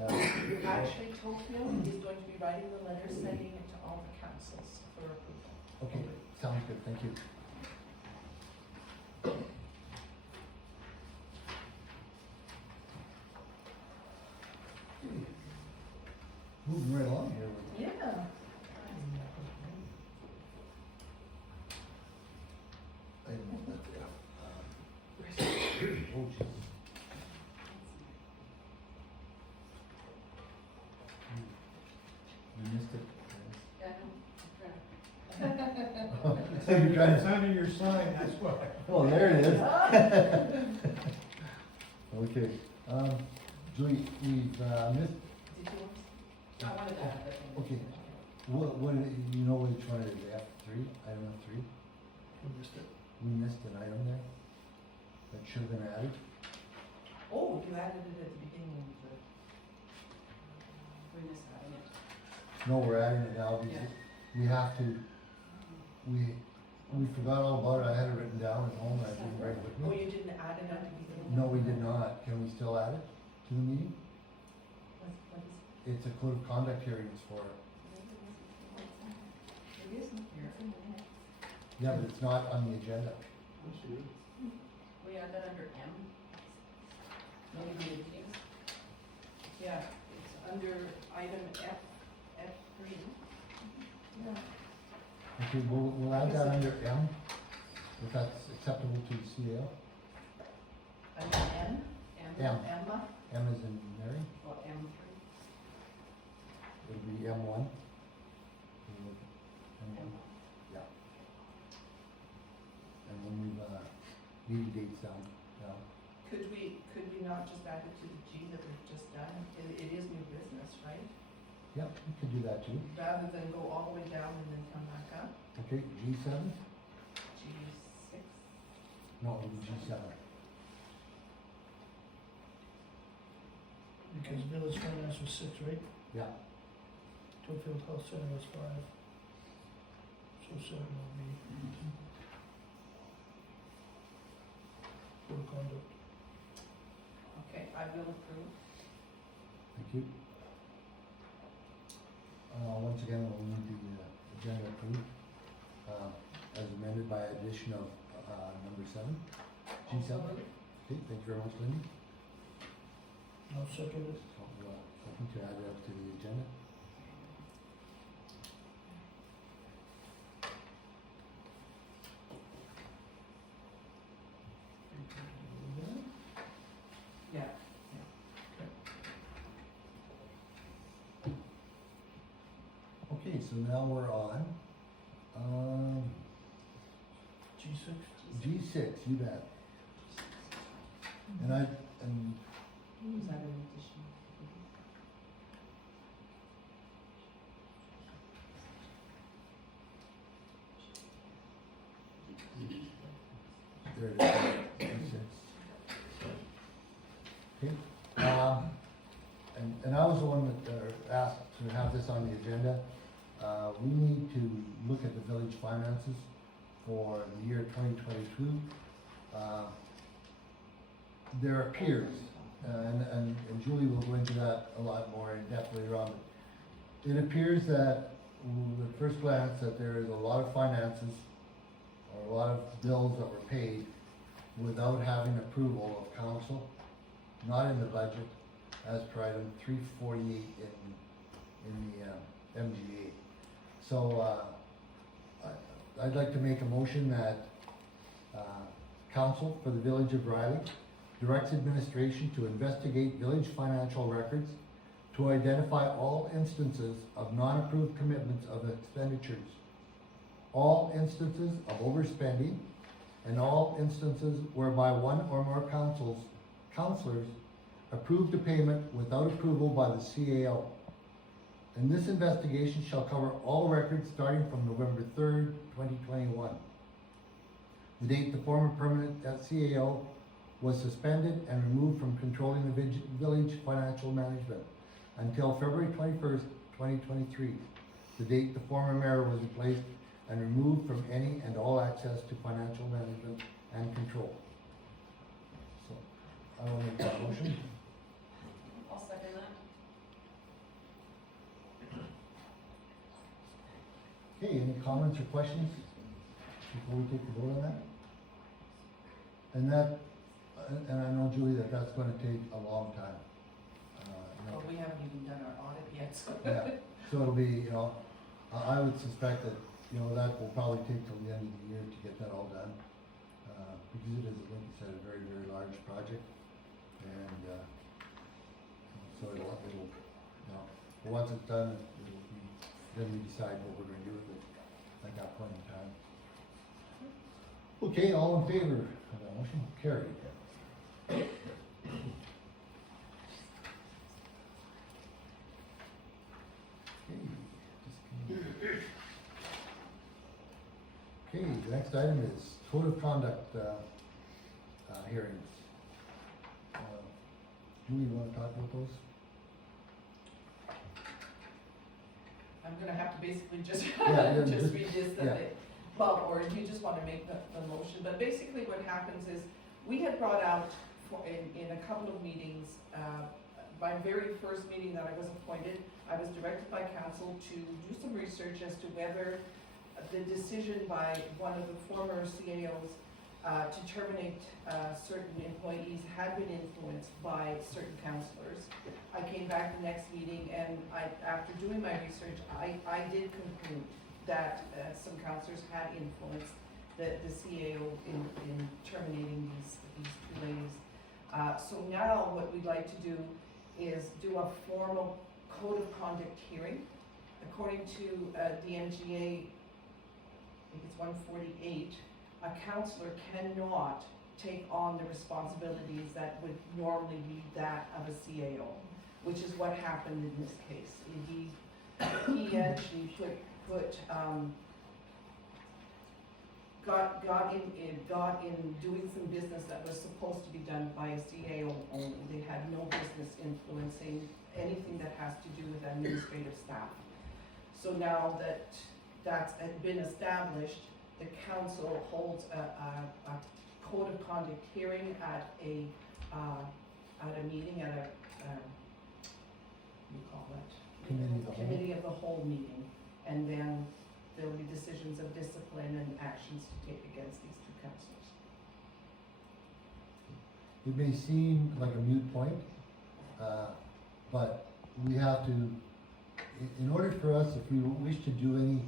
Actually, Tofield is going to be writing the letter, sending it to all the councils for approval. okay, sounds good, thank you. Moving right along here. Yeah. I don't know that, oh, jeez. You missed it. So you're trying It's to, under your sign, that's why. oh, there it is. Okay, Julie, we've, missed, Did you want? I wanted to add that. okay, what, you know which one it is, F3, item F3? We missed an item there that should have been added. Oh, you added it at the beginning of the. We missed that, yeah. No, we're adding it now because we have to, we forgot all about it, I had it written down at home, I didn't write it with Oh, me. you didn't add it at the beginning? No, we did not, can we still add it to the meeting? What is? It's a code of conduct hearings for, It isn't here. yeah, but it's not on the agenda. We add that under M. Maybe we did. Yeah, it's under item F3. Yeah. Okay, we'll add that under M, if that's acceptable to the CAO. Under N? M. Emma? M is in Mary, Well, M3. it'll be M1. Yeah. And we'll move, meeting dates down. Could we not just add it to the G that we've just done? It is new business, right? Yep, we could do that too. Rather than go all the way down and then come back up, Okay, G7? G6. No, it'll be G7. Because village finance was 6, right? Yeah. Tofield Health Center was 5. So 7 will be. Code of conduct. Okay, I will approve. Thank you. Once again, we'll need the agenda approved, as amended by addition of, number 7, G7. Okay, thank you very much, Lindy. I'll second it. So, second to add it up to the agenda. Yeah. Okay, so now we're on, G6. G6, you bet. And Is that an addition? there it is, G6. Okay, and I was the one that asked to have this on the agenda. We need to look at the village finances for the year 2022. There appears, and Julie will go into that a lot more in depth later on, but it appears that at first glance that there is a lot of finances or a lot of bills that were paid without having approval of council, not in the budget, as per item 348 in the MGA. So I'd like to make a motion that council for the village of Ryley directs administration to investigate village financial records to identify all instances of non-approved commitments of expenditures, all instances of overspending, and all instances whereby one or more councilors approved a payment without approval by the CAO. And this investigation shall cover all records starting from November 3rd, 2021. The date the former permanent CAO was suspended and removed from controlling the village financial management until February 21st, 2023. The date the former mayor was replaced and removed from any and all access to financial management and control. So, I will make that motion. I'll second that. Okay, any comments or questions before we take the vote on that? And that, and I know, Julie, that that's gonna take a long time. You know, Well, we haven't even done our audit yet, so. yeah, so it'll be, you know, I would suspect that, you know, that will probably take till the end of the year to get that all done. Because it is, like you said, a very, very large project, and, so it'll, you know, once it's done, it'll be, then we decide what we're gonna do with it at that point in time. Okay, all in favor of that motion? Carried. Okay, the next item is code of conduct, hearings. Julie, you wanna talk about those? I'm gonna have to basically just, Yeah, just read this, yeah. well, or if you just wanna make the motion, but basically what happens is, we had brought out in a couple of meetings, my very first meeting that I was appointed, I was directed by council to do some research as to whether the decision by one of the former CAOs to terminate certain employees had been influenced by certain councillors. I came back the next meeting and after doing my research, I did conclude that some councillors had influenced the CAO in terminating these two ladies. So now what we'd like to do is do a formal code of conduct hearing. According to the MGA, I think it's 148, a councillor cannot take on the responsibilities that would normally be that of a CAO, which is what happened in this case. He actually got in doing some business that was supposed to be done by a CAO only. They had no business influencing anything that has to do with administrative staff. So now that that's been established, the council holds a code of conduct hearing at a meeting, at a, what do you call that? Committee of the whole meeting, and then there'll be decisions of discipline and actions to take against these two councillors. It may seem like a moot point, but we have to, in order for us, if we wish to do any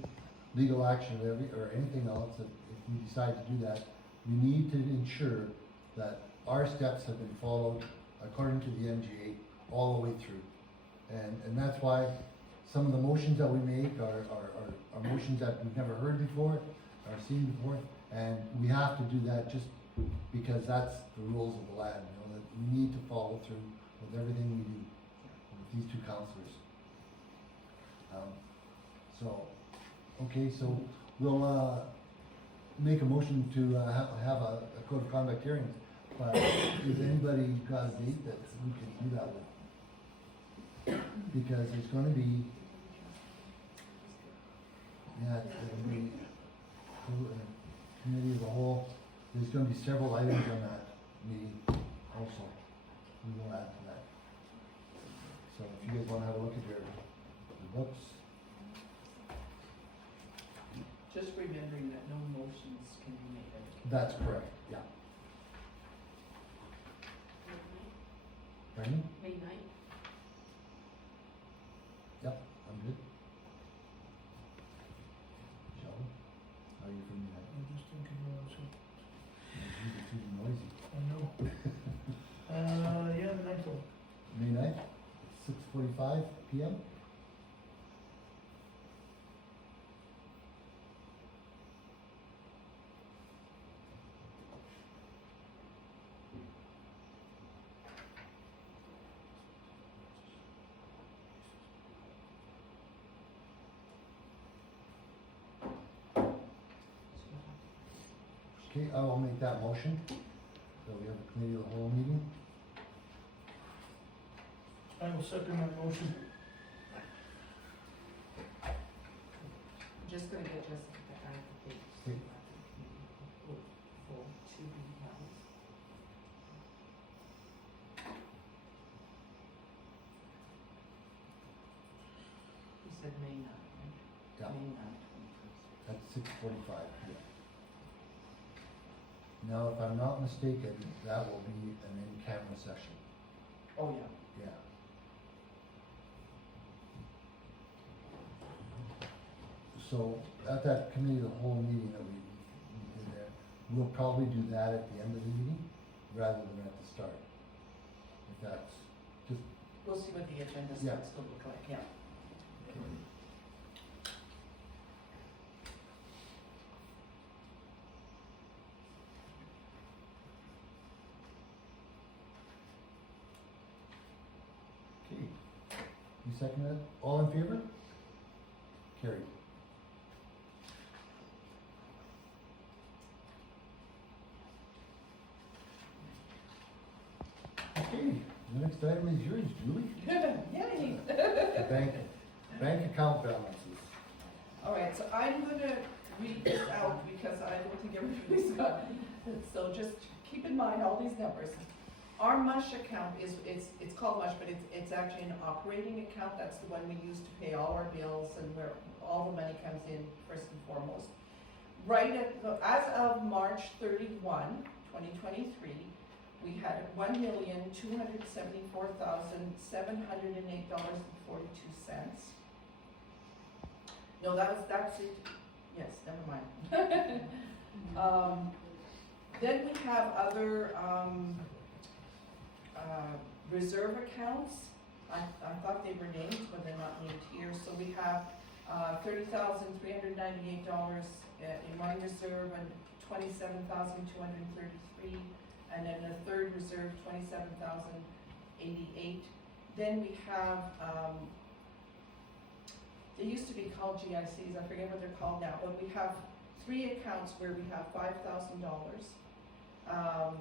legal action or anything else, if we decide to do that, we need to ensure that our steps have been followed according to the MGA all the way through. And that's why some of the motions that we make are motions that we've never heard before, or seen before, and we have to do that just because that's the rules of the land, you know, that we need to follow through with everything we do with these two councillors. Okay, so we'll make a motion to have a code of conduct hearing, but has anybody got a date that we can do that with? Because there's gonna be, it's gonna be committee of the whole, there's gonna be several items on that meeting also. We will add to that. So if you guys wanna have a look at your books. Just remembering that no motions can be made. That's correct, yeah. Pardon me? May 9th? Yep, I'm good. Sheldon, how are you feeling tonight? I'm just thinking what else. You're feeling noisy. I know. Yeah, the 9th. May 9th, 6:45 PM. Okay, I will make that motion. So we have a committee of the whole meeting. I will second that motion. I'm just gonna get Jessica to add the dates. Okay. For to be held. You said May 9th, right? Yeah. May 9th, At 6:45 PM. Now, if I'm not mistaken, that will be an in-camera session. 21st. Oh, yeah. Yeah. So at that committee of the whole meeting that we did there, we'll probably do that at the end of the meeting rather than at the start. If that's just, We'll see what the agenda Yeah. starts to look like, yeah. okay. You second that? All in favor? Carried. Okay, the next item is yours, Julie. Yay! The bank account balances. All right, so I'm gonna read this out because I don't think everybody's got it. So just keep in mind all these numbers. Our MUSH account it's called MUSH, but it's actually an operating account. That's the one we use to pay all our bills and where all the money comes in first and foremost. Right as of March 31, 2023, we had $1,274,708.42. No, that's it. Yes, never mind. Then we have other reserve accounts. I thought they were named, but they're not named here. So we have $30,398 in one reserve and $27,233 and then the third reserve, 27,088. Then we have, they used to be called GICs, I forget what they're called now, but we have 3 accounts where we have $5,000.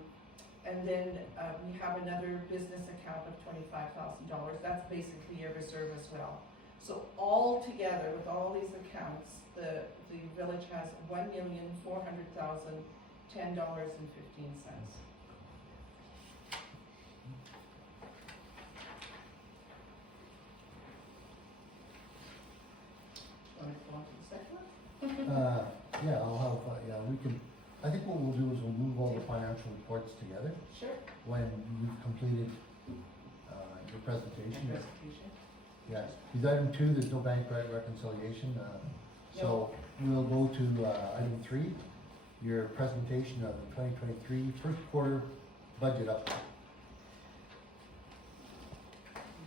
And then we have another business account of $25,000. That's basically a reserve as well. So all together, with all these accounts, the village has $1,400,010.15. Want to go on to the second one? Yeah, I'll have, yeah, we can, I think what we'll do is we'll move all the financial reports together Sure. when you've completed, your presentation. Presentation. Yes, because item 2, there's no bank reconciliation, so we'll go to, item 3, your presentation of the 2023 first quarter budget update.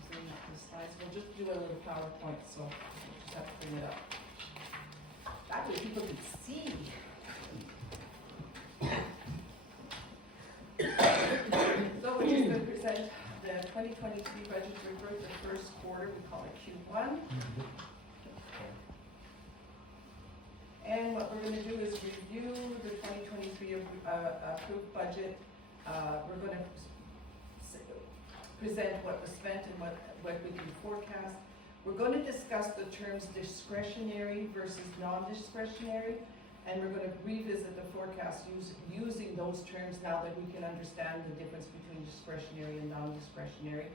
Using the slides, we'll just do a little PowerPoint, so we'll just have to bring it up. That way people can see. So we're just going to present the 2023 budget report, the first quarter, we call it Q1. And what we're going to do is review the 2023 approved budget. We're going to present what was spent and what we can forecast. We're going to discuss the terms discretionary versus non-discretionary, and we're going to revisit the forecast using those terms now that we can understand the difference between discretionary and non-discretionary.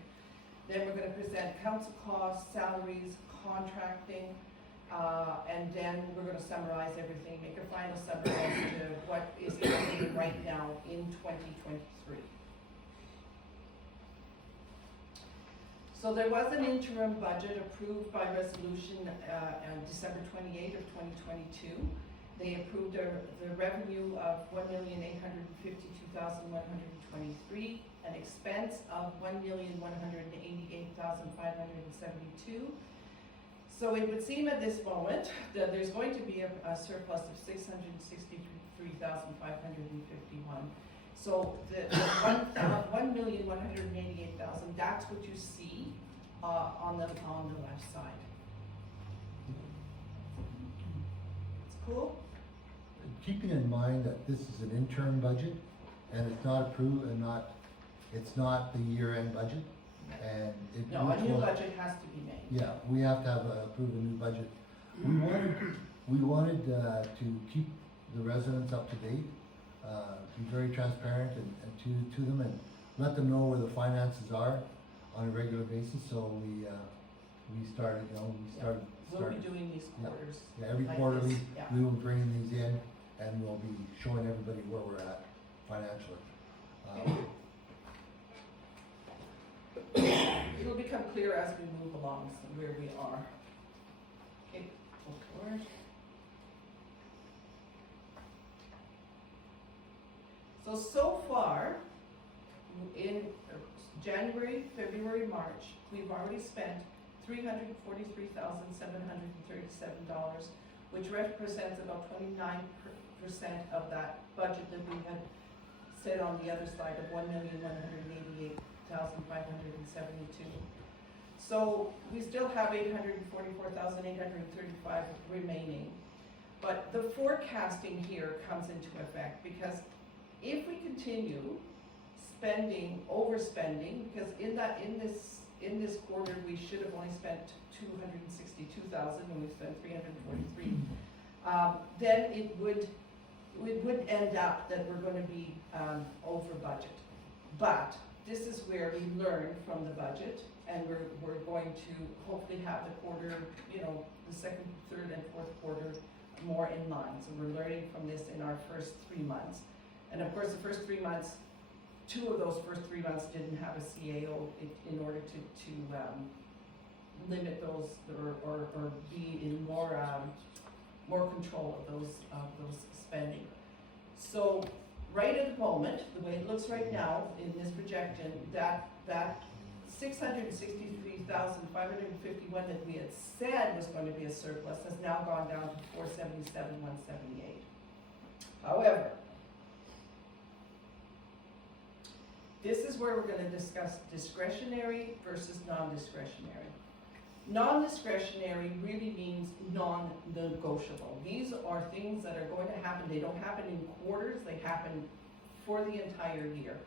Then we're going to present council costs, salaries, contracting, and then we're going to summarize everything, make a final summary as to what is happening right now in 2023. So there was an interim budget approved by resolution on December 28 of 2022. They approved the revenue of $1,852,123, an expense of $1,188,572. So it would seem at this moment that there's going to be a surplus of $663,551. So the $1,188,000, that's what you see on the left side. It's cool? Keeping in mind that this is an interim budget and it's not approved and it's not the year-end budget, and it. No, a new budget has to be made. Yeah, we have to have approve a new budget. We wanted to keep the residents up to date, be very transparent and to them and let them know where the finances are on a regular basis. So we started, We'll be doing these quarters. Yeah, every like quarterly, this, yeah. we will bring these in and we'll be showing everybody where we're at financially. It'll become clear as we move along, so where we are. Okay, go forward. So far, in January, February, March, we've already spent $343,737, which represents about 29% of that budget that we had said on the other side of $1,188,572. So we still have $844,835 remaining. But the forecasting here comes into effect because if we continue overspending, because in this quarter we should have only spent $262,000 and we spent $343, then it would end up that we're going to be over budget. But this is where we learn from the budget, and we're going to hopefully have the quarter, the second, third, and fourth quarter more in line. So we're learning from this in our first 3 months. And of course, the first 3 months, 2 of those first 3 months didn't have a CAO in order to limit those or be in more control of those spending. So right at the moment, the way it looks right now in this projection, that $663,551 that we had said was going to be a surplus has now gone down to $477,178. However, this is where we're gonna discuss discretionary versus non-discretionary. Non-discretionary really means non-negotiable. These are things that are going to happen, they don't happen in quarters, they happen for the entire year.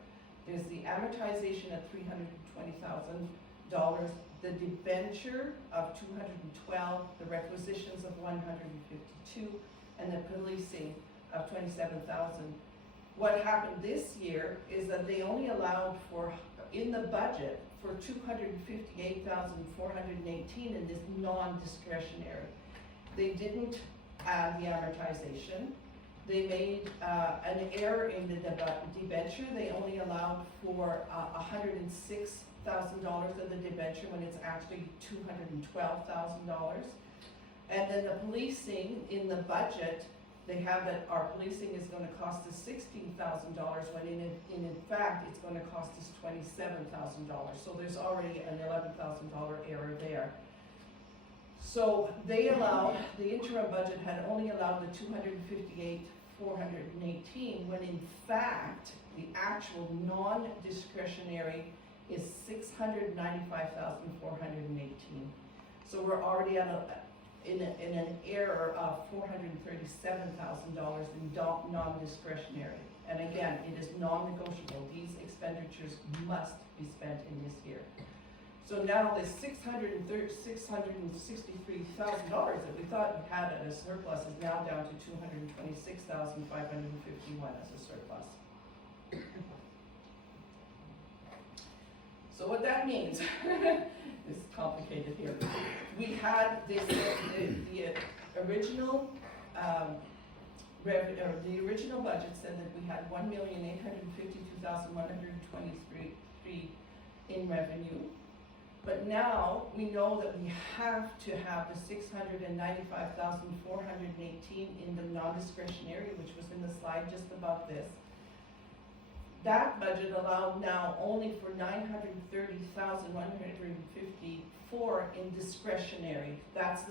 There's the amortization at $320,000, the debenture of 212, the requisitions of 152, and the policing of 27,000. What happened this year is that they only allowed for, in the budget, for 258,418 in this non-discretionary. They didn't add the amortization. They made an error in the debenture. They only allowed for $106,000 of the debenture when it's actually $212,000. And then the policing in the budget, they have that our policing is going to cost us $16,000 when in fact it's going to cost us $27,000. So there's already an $11,000 error there. So they allowed, the interim budget had only allowed the 258,418 when in fact the actual non-discretionary is 695,418. So we're already at in an error of $437,000 in non-discretionary. And again, it is non-negotiable. These expenditures must be spent in this year. So now the $663,000 that we thought we had as a surplus is now down to $226,551 as a surplus. So what that means, this is complicated here. We had this, the original the original budget said that we had $1,852,123 in revenue. But now we know that we have to have the $695,418 in the non-discretionary, which was in the slide just above this. That budget allowed now only for $930,154 in discretionary. That's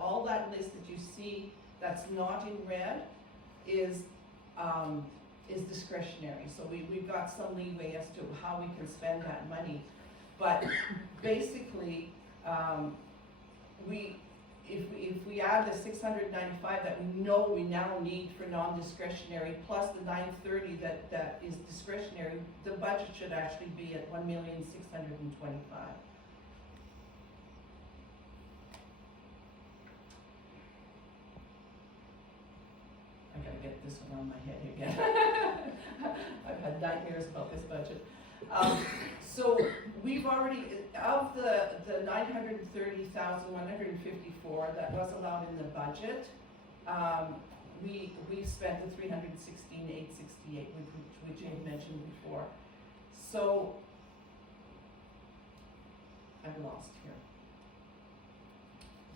all that list that you see that's not in red is discretionary. So we've got some leeway as to how we can spend that money. But basically, if we add the 695 that we know we now need for non-discretionary, plus the 930 that is discretionary, the budget should actually be at $1,625,000. I gotta get this one on my head again. I've had nightmares about this budget. So we've already, of the 930,154 that was allowed in the budget, we've spent the 316,868, which I mentioned before. So I'm lost here.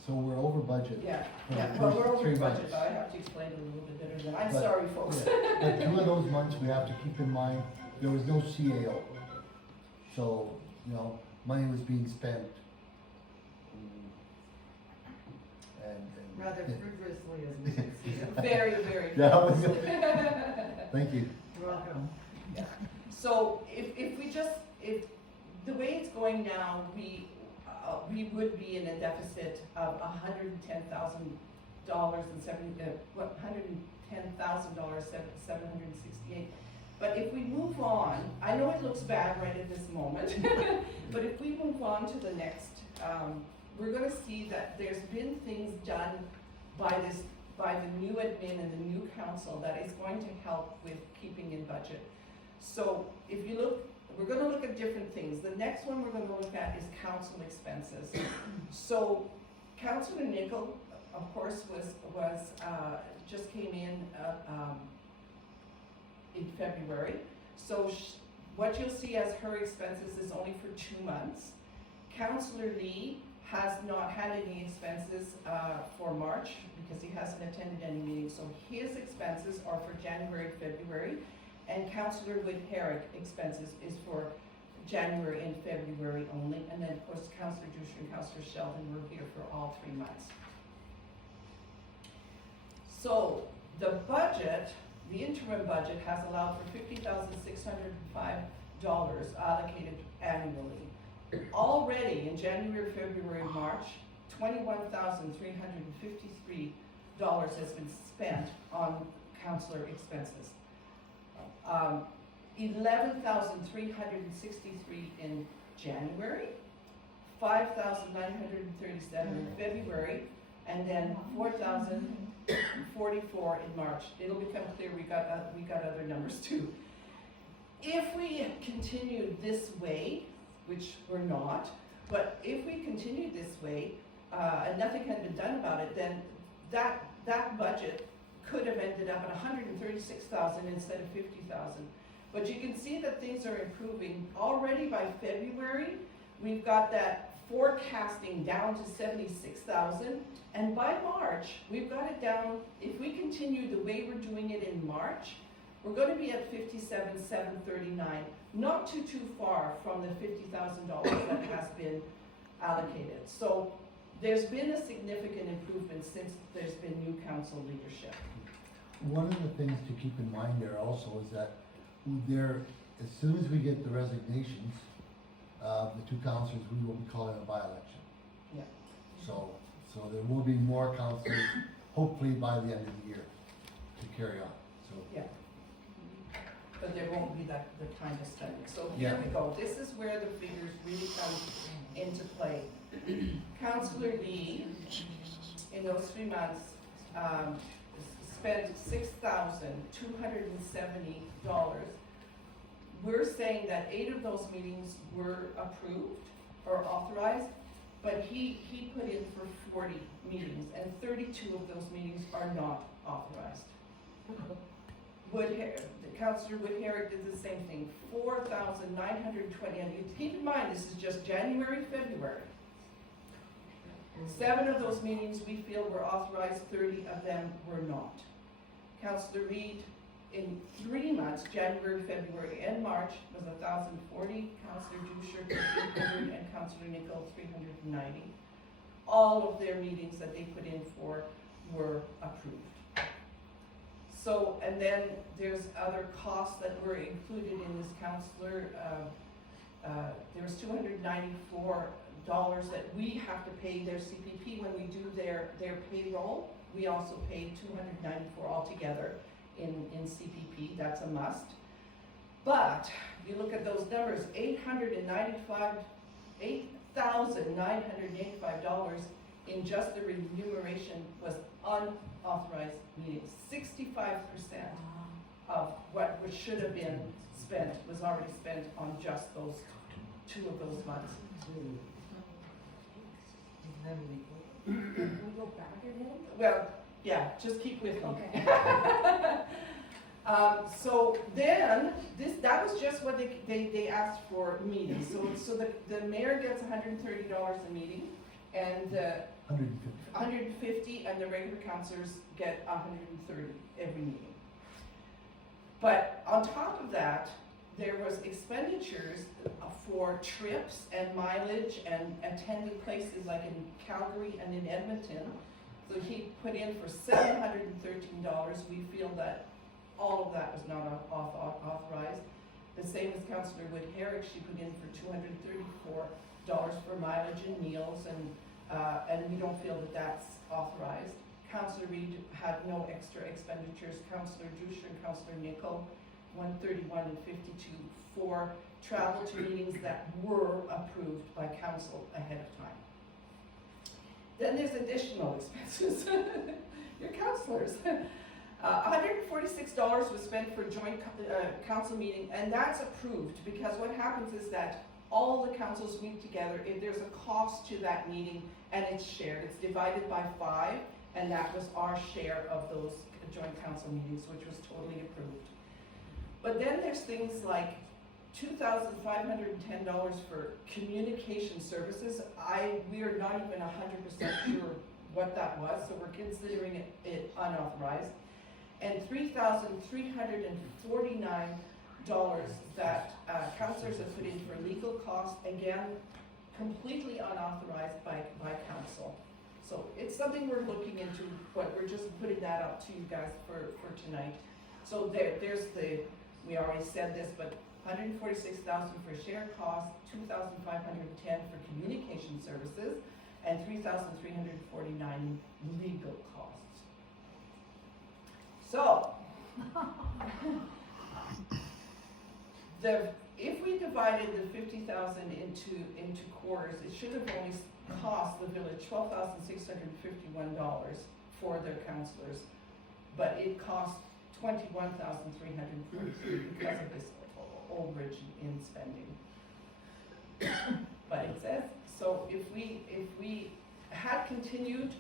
So we're over budget. Yeah, for the well, first we're over 3 budget, months. but I have to explain it a little bit better than, I'm But- sorry, folks. Yeah. But 2 of those months we have to keep in mind, there was no CAO. So, you know, money was being spent. And Rather frivolously as we can see. Very, very. Yeah, closely. Thank you. You're welcome. So if the way it's going now, we would be in a deficit of $110,768. But if we move on, I know it looks bad right at this moment, but if we move on to the next, we're going to see that there's been things done by the new admin and the new council that is going to help with keeping in budget. So if you look, we're going to look at different things. The next one we're going to look at is council expenses. So Councillor Nickel, of course, was just came in February. So what you'll see as her expenses is only for 2 months. Councillor Lee has not had any expenses for March because he hasn't attended any meetings. So his expenses are for January, February. And Councillor Wood-Herrick expenses is for January and February only. And then, of course, Councillor Dusher and Councillor Sheldon were here for all 3 months. So the budget, the interim budget, has allowed for $50,605 allocated annually. Already in January, February, March, $21,353 has been spent on counselor expenses. 11,363 in January, 5,937 in February, and then 4,044 in March. It'll become clear we got other numbers too. If we continue this way, which we're not, but if we continue this way and nothing had been done about it, then that budget could have ended up at 136,000 instead of 50,000. But you can see that things are improving. Already by February, we've got that forecasting down to 76,000, and by March, we've got it down. If we continue the way we're doing it in March, we're going to be at 57,739, not too far from the $50,000 that has been allocated. So there's been a significant improvement since there's been new council leadership. One of the things to keep in mind there also is that as soon as we get the resignations, the two councillors, we will be calling a by-election. Yeah. So there will be more councillors, hopefully by the end of the year, to carry on, so. Yeah. But there won't be the kind of spending. So here Yeah. we go. This is where the figures really come into play. Councillor Lee, in those 3 months, spent $6,270. We're saying that 8 of those meetings were approved or authorized, but he put in for 40 meetings, and 32 of those meetings are not authorized. Councillor Woodherrick did the same thing, 4,920, and you keep in mind, this is just January, February. 7 of those meetings we feel were authorized, 30 of them were not. Councillor Reid, in 3 months, January, February, and March, was 1,040, Councillor Dusher, 300, and Councillor Nicol, 390. All of their meetings that they put in for were approved. So, and then there's other costs that were included in this councillor. There was $294 that we have to pay their CPP when we do their payroll. We also paid $294 altogether in CPP. That's a must. But you look at those numbers, $8,985 in just the remuneration was unauthorized meetings. 65% of what should have been spent was already spent on just those 2 of those months. Can we go back again? Well, yeah, just keep with me. Okay. So then, that was just what they asked for meetings. So the mayor gets $130 a meeting, and 150, and the regular councillors get 130 every meeting. But on top of that, there was expenditures for trips and mileage and attending places like in Calgary and in Edmonton. So he put in for $713. We feel that all of that was not authorized. The same as Councillor Woodherrick, she put in for $234 for mileage and meals, and we don't feel that that's authorized. Councillor Reid had no extra expenditures. Councillor Dusher and Councillor Nicol, $131 and $52 for travel to meetings that were approved by council ahead of time. Then there's additional expenses. Your councillors. $146 was spent for joint council meeting, and that's approved because what happens is that all the councils meet together. If there's a cost to that meeting, and it's shared. It's divided by 5, and that was our share of those joint council meetings, which was totally approved. But then there's things like $2,510 for communication services. We are not even 100% sure what that was, so we're considering it unauthorized. And $3,349 that councillors have put in for legal costs, again, completely unauthorized by council. So it's something we're looking into, but we're just putting that up to you guys for tonight. So there's we already said this, but $146,000 for shared costs, $2,510 for communication services, and $3,349 in legal costs. So, if we divided the 50,000 into quarters, it should have only cost the village $12,651 for their councillors, but it cost $21,343 because of this overage in spending. But it says, so if we had continued,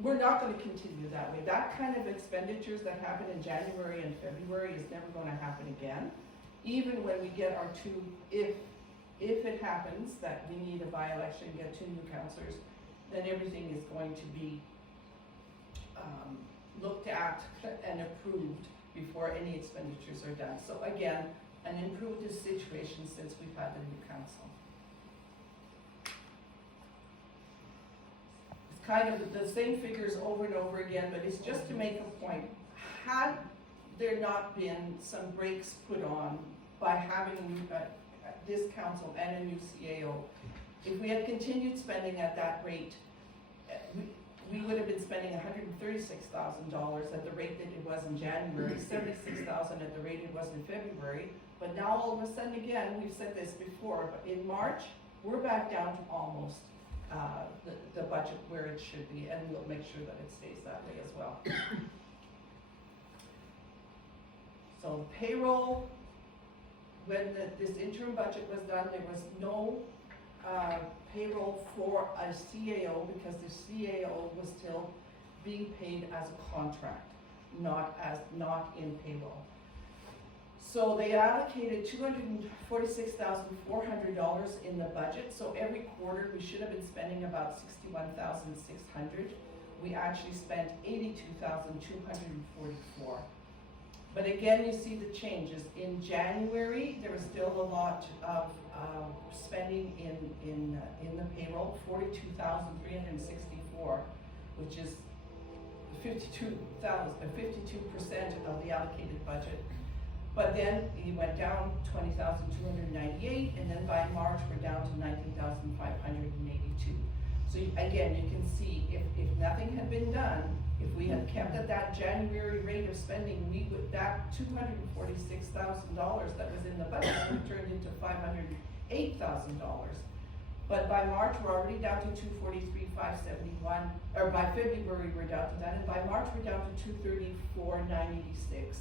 we're not gonna continue that way. That kind of expenditures that happen in January and February is never gonna happen again. Even when we get our two, if it happens that we need a by-election, get 2 new councillors, then everything is going to be looked at and approved before any expenditures are done. So again, an improved situation since we've had the new council. It's kind of the same figures over and over again, but it's just to make a point. Had there not been some brakes put on by having this council and a new CAO, if we had continued spending at that rate, we would have been spending $136,000 at the rate that it was in January, $76,000 at the rate it was in February. But now all of a sudden again, we've said this before, but in March, we're back down to almost the budget where it should be, and we'll make sure that it stays that way as well. So payroll, when this interim budget was done, there was no payroll for a CAO because the CAO was still being paid as a contract, not in payroll. So they allocated $246,400 in the budget. So every quarter we should have been spending about $61,600. We actually spent $82,244. But again, you see the changes. In January, there was still a lot of spending in the payroll, $42,364, which is 52% of the allocated budget. But then it went down $20,298, and then by March we're down to $19,582. So again, you can see if nothing had been done, if we had kept at that January rate of spending, we would, that $246,000 that was in the budget would have turned into $508,000. But by March, we're already down to $243,571, or by February, we're down to that, and by March, we're down to $234,986.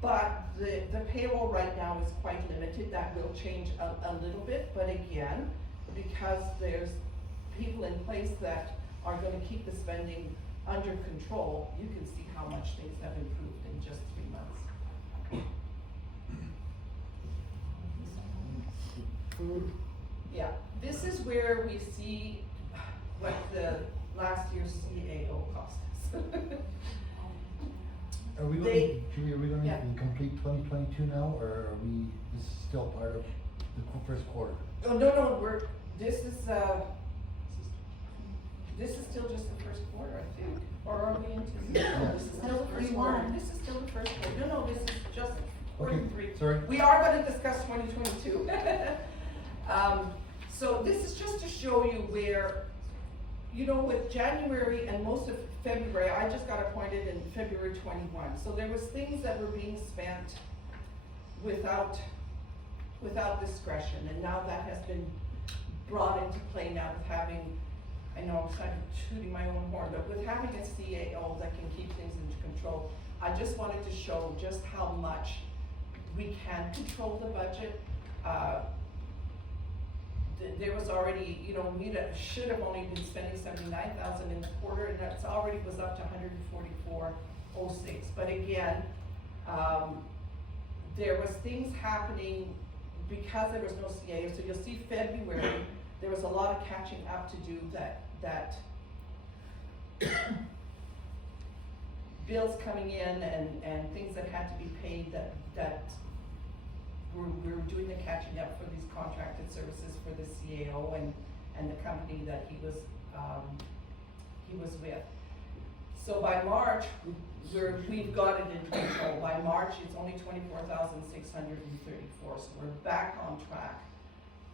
But the payroll right now is quite limited. That will change a little bit, but again, because there's people in place that are going to keep the spending under control, you can see how much things have improved in just 3 months. Yeah, this is where we see what the last year's CAO cost us. Are we going to complete 2022 now, or are we, this is still part of the first quarter? Oh, no, this is still just the first quarter, I think. Or are we into, no, this is still the first quarter. This is still the first quarter. No, this is just quarter 3. Sorry. We are going to discuss 2022. So this is just to show you where, with January and most of February, I just got appointed in February 21. So there was things that were being spent without discretion, and now that has been brought into play now with having, I know I'm kind of tooting my own horn, but with having a CAO that can keep things into control, I just wanted to show just how much we can control the budget. There was already, we should have only been spending $79,000 in the quarter, and that's already was up to $144,06. But again, there was things happening because there was no CAO. So you'll see February, there was a lot of catching up to do that bills coming in and things that had to be paid that we were doing the catching up for these contracted services for the CAO and the company that he was with. So by March, we've got it in control. By March, it's only 24,634, so we're back on track.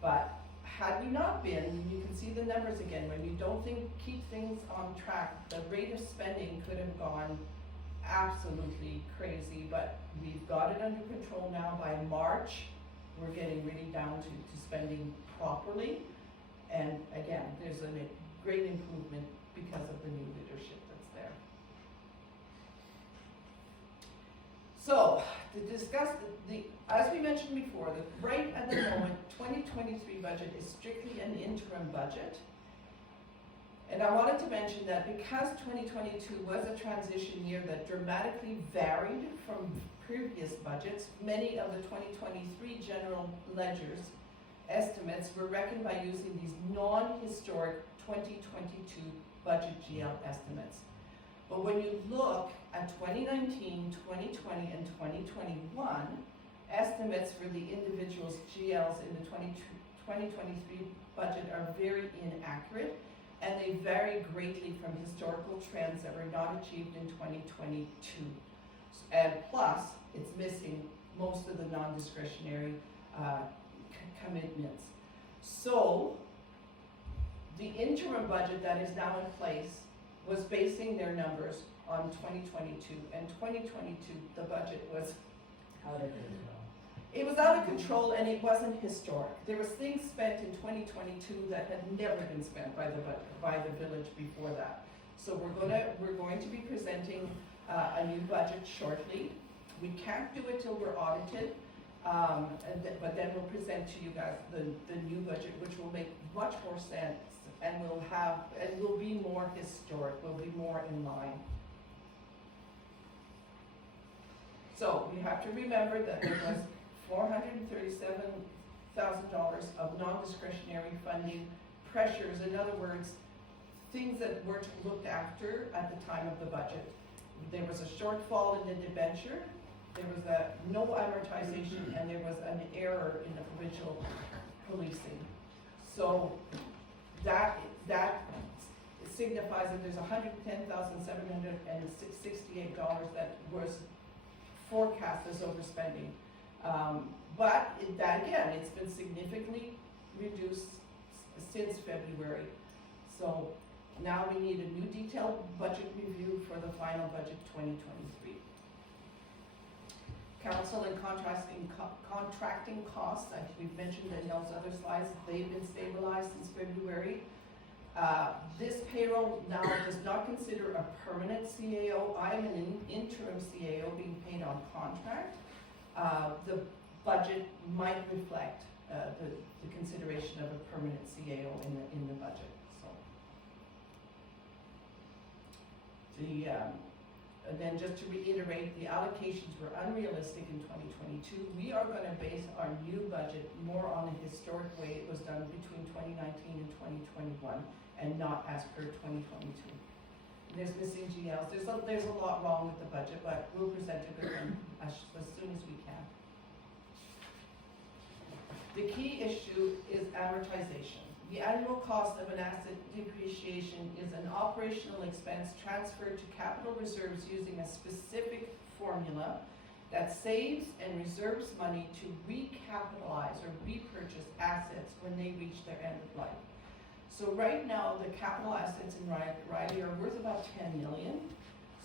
But had we not been, you can see the numbers again, when you don't keep things on track, the rate of spending could have gone absolutely crazy, but we've got it under control now. By March, we're getting really down to spending properly. And again, there's a great improvement because of the new leadership that's there. So, to discuss as we mentioned before, right at the moment, 2023 budget is strictly an interim budget. And I wanted to mention that because 2022 was a transition year that dramatically varied from previous budgets, many of the 2023 general ledgers estimates were reckoned by using these non-historic 2022 budget GL estimates. But when you look at 2019, 2020, and 2021, estimates for the individuals' GLs in the 2023 budget are very inaccurate, and they vary greatly from historical trends that were not achieved in 2022. And plus, it's missing most of the non-discretionary commitments. So, the interim budget that is now in place was basing their numbers on 2022, and 2022, the budget was Out of control. It was out of control, and it wasn't historic. There was things spent in 2022 that had never been spent by the village before that. So we're going to be presenting a new budget shortly. We can't do it till we're audited, but then we'll present to you guys the new budget, which will make much more sense, and will be more historic. Will be more in line. So we have to remember that there was $437,000 of non-discretionary funding pressures. In other words, things that weren't looked after at the time of the budget. There was a shortfall in the debenture, there was no amortization, and there was an error in the provincial policing. So that signifies that there's $110,768 that was forecast as overspending. But that again, it's been significantly reduced since February. So now we need a new detailed budget review for the final budget 2023. Council and contracting costs, as we've mentioned in those other slides, they've been stabilized since February. This payroll now does not consider a permanent CAO. I am an interim CAO being paid on contract. The budget might reflect the consideration of a permanent CAO in the budget. So and then just to reiterate, the allocations were unrealistic in 2022. We are going to base our new budget more on the historic way it was done between 2019 and 2021, and not as per 2022. There's missing GLs. There's a lot wrong with the budget, but we'll present it with them as soon as we can. The key issue is amortization. The annual cost of an asset depreciation is an operational expense transferred to capital reserves using a specific formula that saves and reserves money to recapitalize or repurchase assets when they reach their end of life. So right now, the capital assets in Ryley are worth about $10 million.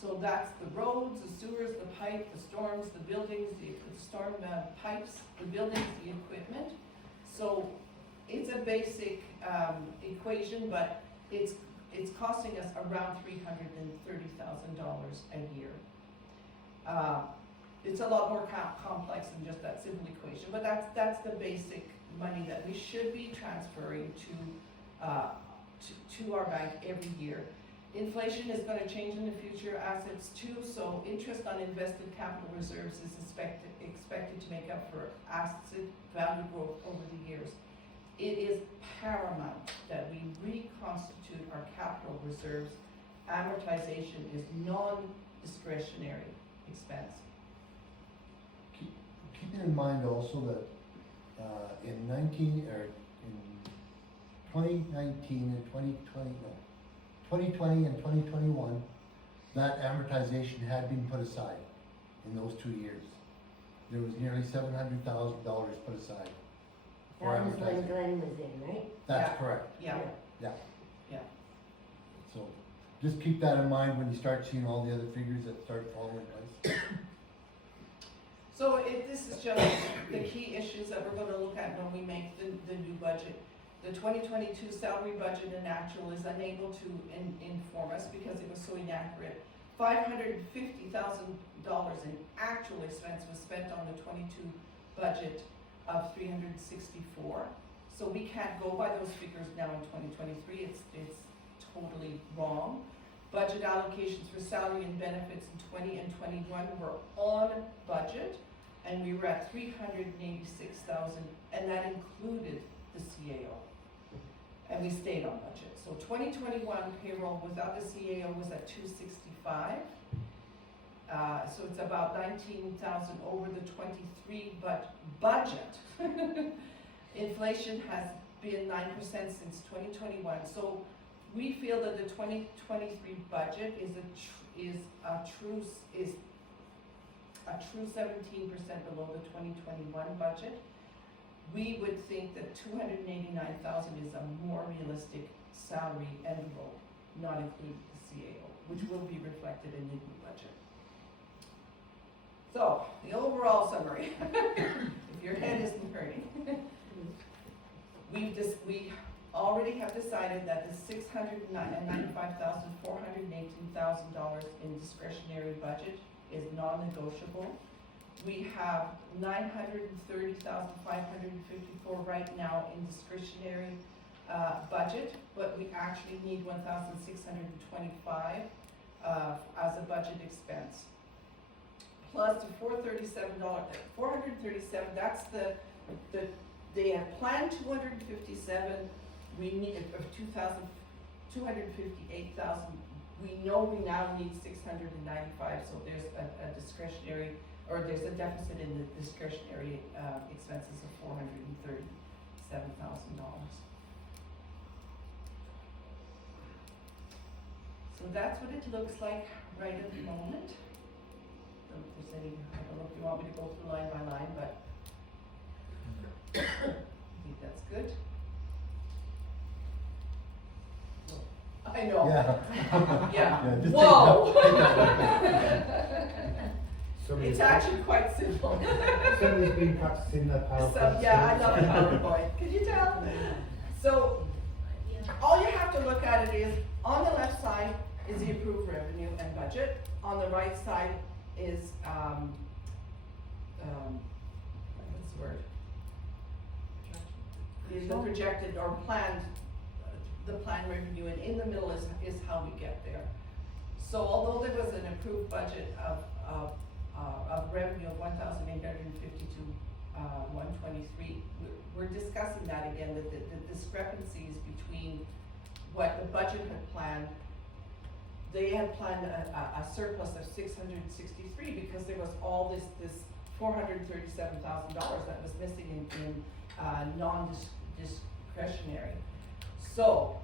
So that's the roads, the sewers, the pipe, the storms, the buildings, the storm pipes, the buildings, the equipment. So it's a basic equation, but it's costing us around $330,000 a year. It's a lot more complex than just that simple equation, but that's the basic money that we should be transferring to our bank every year. Inflation is going to change in the future assets too, so interest on invested capital reserves is expected to make up for asset value growth over the years. It is paramount that we reconstitute our capital reserves. Amortization is non-discretionary expense. Keeping in mind also that in 2019 and 2020, 2021, that amortization had been put aside in those 2 years. There was nearly $700,000 put aside for That was when amortization. Glenn was in, right? That's Yeah. correct, Yeah, yeah. Yeah. So, just keep that in mind when you start seeing all the other figures that start falling in place. so this is just the key issues that we're gonna look at when we make the new budget. The 2022 salary budget and actual is unable to inform us because it was so inaccurate. $550,000 in actual expense was spent on the 22 budget of 364. So we can't go by those figures now in 2023, it's totally wrong. Budget allocations for salary and benefits in 20 and 21 were on budget, and we were at 386,000, and that included the CAO. And we stayed on budget. So 2021 payroll without the CAO was at 265. So it's about 19,000 over the 23 budget. Inflation has been 9% since 2021. So we feel that the 2023 budget is a true 17% below the 2021 budget. We would think that 289,000 is a more realistic salary envelope, not including the CAO, which will be reflected in the new budget. So, the overall summary, if your head isn't hurting, we already have decided that the $695,418,000 in discretionary budget is non-negotiable. We have $930,554 right now in discretionary budget, but we actually need $1,625 as a budget expense. Plus the $437, that's they have planned 257, we need of 258,000. We know we now need 695, so there's a discretionary, or there's a deficit in the discretionary expenses of $437,000. So that's what it looks like right at the moment. I don't know if you want me to go through line by line, but I think that's good. I know. Yeah. Yeah. Just Whoa! It's actually quite simple. Somebody's been practicing their PowerPoint. Yeah, I love PowerPoint. Can you tell? So, all you have to look at it is, on the left side is the approved revenue and budget. On the right side is, what's the word? Is the projected or planned, the planned revenue, and in the middle is how we get there. So although there was an approved budget of revenue of 1,852, 123, we're discussing that again, that the discrepancies between what the budget had planned. They had planned a surplus of 663 because there was all this $437,000 that was missing in non-discretionary. So,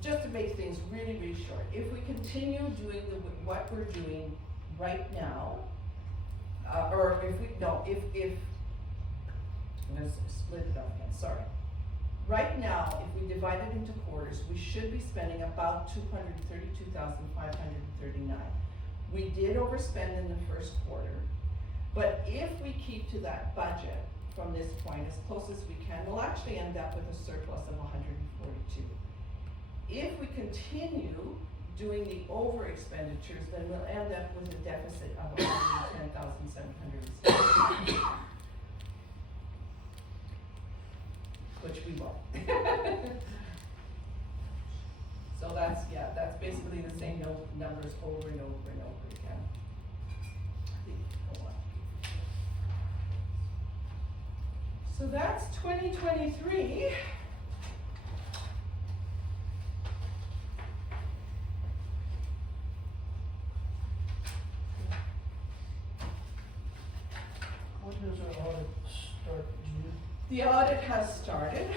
just to make things really, really short, if we continue doing what we're doing right now, or if I'm gonna split it up again, sorry. Right now, if we divide it into quarters, we should be spending about $232,539. We did overspend in the first quarter, but if we keep to that budget from this point as close as we can, we'll actually end up with a surplus of 142. If we continue doing the over expenditures, then we'll end up with a deficit of 110,760. Which we won't. So that's basically the same numbers over and over and over again. So that's 2023. When does our audit start, Gina? The audit has started,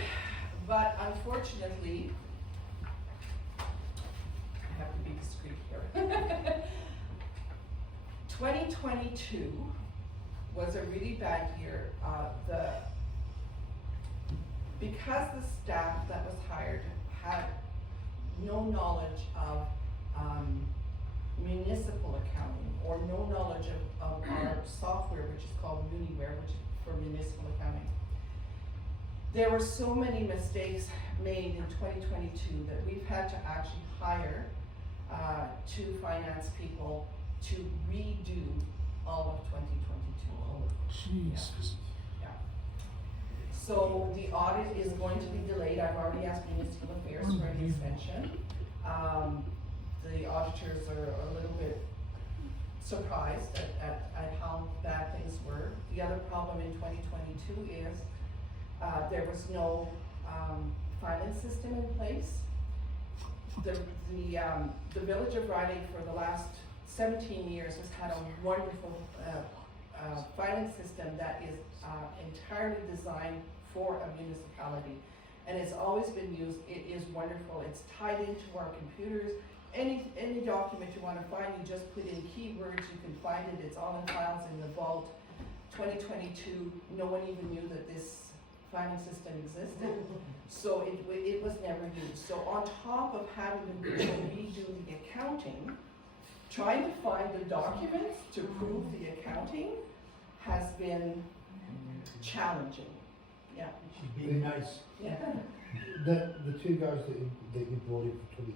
but unfortunately, I have to be discreet here. 2022 was a really bad year. Because the staff that was hired had no knowledge of municipal accounting or no knowledge of our software, which is called Uniware, which is for municipal accounting. There were so many mistakes made in 2022 that we've had to actually hire two finance people to redo all of 2022. Jesus. Yeah. So the audit is going to be delayed. I've already asked Municipal Affairs for an extension. The auditors are a little bit surprised at how bad things were. The other problem in 2022 is there was no filing system in place. The Village of Ryley for the last 17 years has had a wonderful filing system that is entirely designed for a municipality, and it's always been used. It is wonderful. It's tied into our computers. Any document you want to find, you just put in keywords, you can find it. It's all in files in the vault. 2022, no one even knew that this filing system existed, so it was never used. So on top of having to redo the accounting, trying to find the documents to prove the accounting has been challenging. Yeah. She's being nice. Yeah. The two guys that you brought in for 22,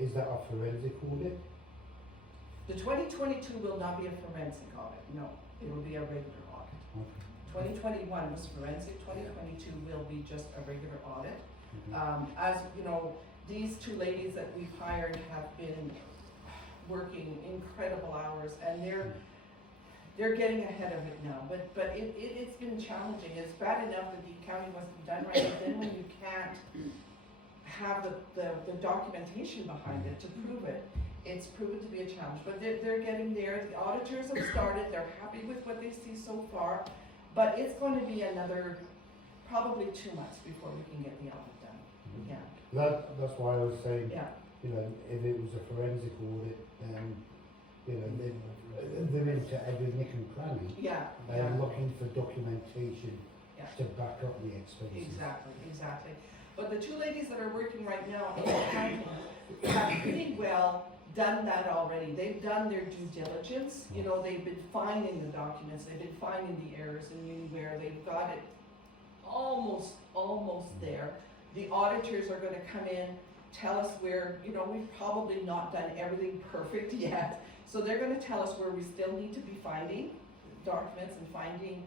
is that a forensic audit? The 2022 will not be a forensic audit, no. It will be a regular audit. Okay. 2021 was forensic, 2022 will be just a regular audit. Mhm. As you know, these two ladies that we've hired have been working incredible hours, and they're getting ahead of it now, but it's been challenging. It's bad enough that the accounting wasn't done right, but then when you can't have the documentation behind it to prove it, it's proven to be a challenge. But they're getting there. The auditors have started. They're happy with what they see so far, but it's going to be another probably 2 months before we can get the audit done. Mhm. Yeah. That's why I was saying, Yeah. you know, if it was a forensic audit, then, you know, they're into every nick and cranny. Yeah. They're Yeah. looking for documentation Yeah. to back up the expenses. Exactly. But the two ladies that are working right now in accounting have pretty well done that already. They've done their due diligence. You know, they've been finding the documents, they've been finding the errors in Uniware. They've got it almost there. The auditors are gonna come in, tell us where, you know, we've probably not done everything perfect yet. So they're gonna tell us where we still need to be finding documents and finding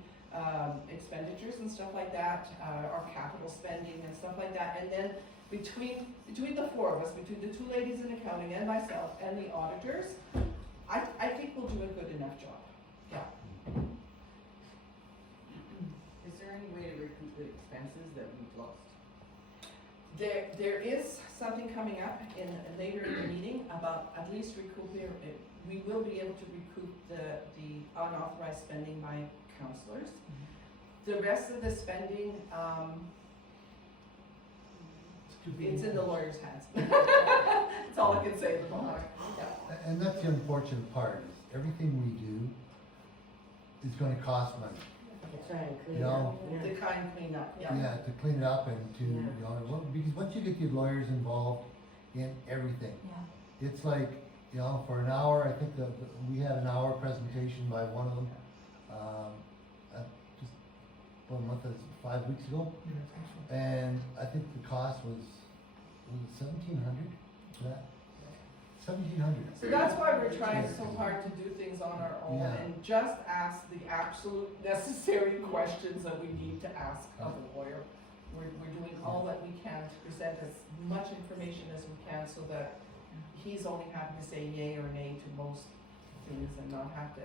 expenditures and stuff like that, our capital spending and stuff like that. And then between the four of us, between the two ladies in accounting and myself and the auditors, I think we'll do a good enough job. Yeah. Is there any way to recoup the expenses that we've lost? There is something coming up later in the meeting about at least recouping, we will be able to recoup the unauthorized spending by councillors. The rest of the spending, it's in the lawyer's hands. That's all I can say at the moment. Yeah. And that's the unfortunate part, is everything we do is gonna cost money. That's right, You know, The kind cleanup, yeah. yeah, to clean it up and to, you know, because once you get the lawyers involved in everything, it's like, you know, for an hour, I think we had an hour presentation by one of them, just 1 month, 5 weeks ago, and I think the cost was $1,700 for that? $1,700. So that's why we're trying so hard to do things on our own Yeah. and just ask the absolute necessary questions that we need to ask of a lawyer. We're doing all that we can to present as much information as we can so that he's only having to say yay or nay to most things and not have to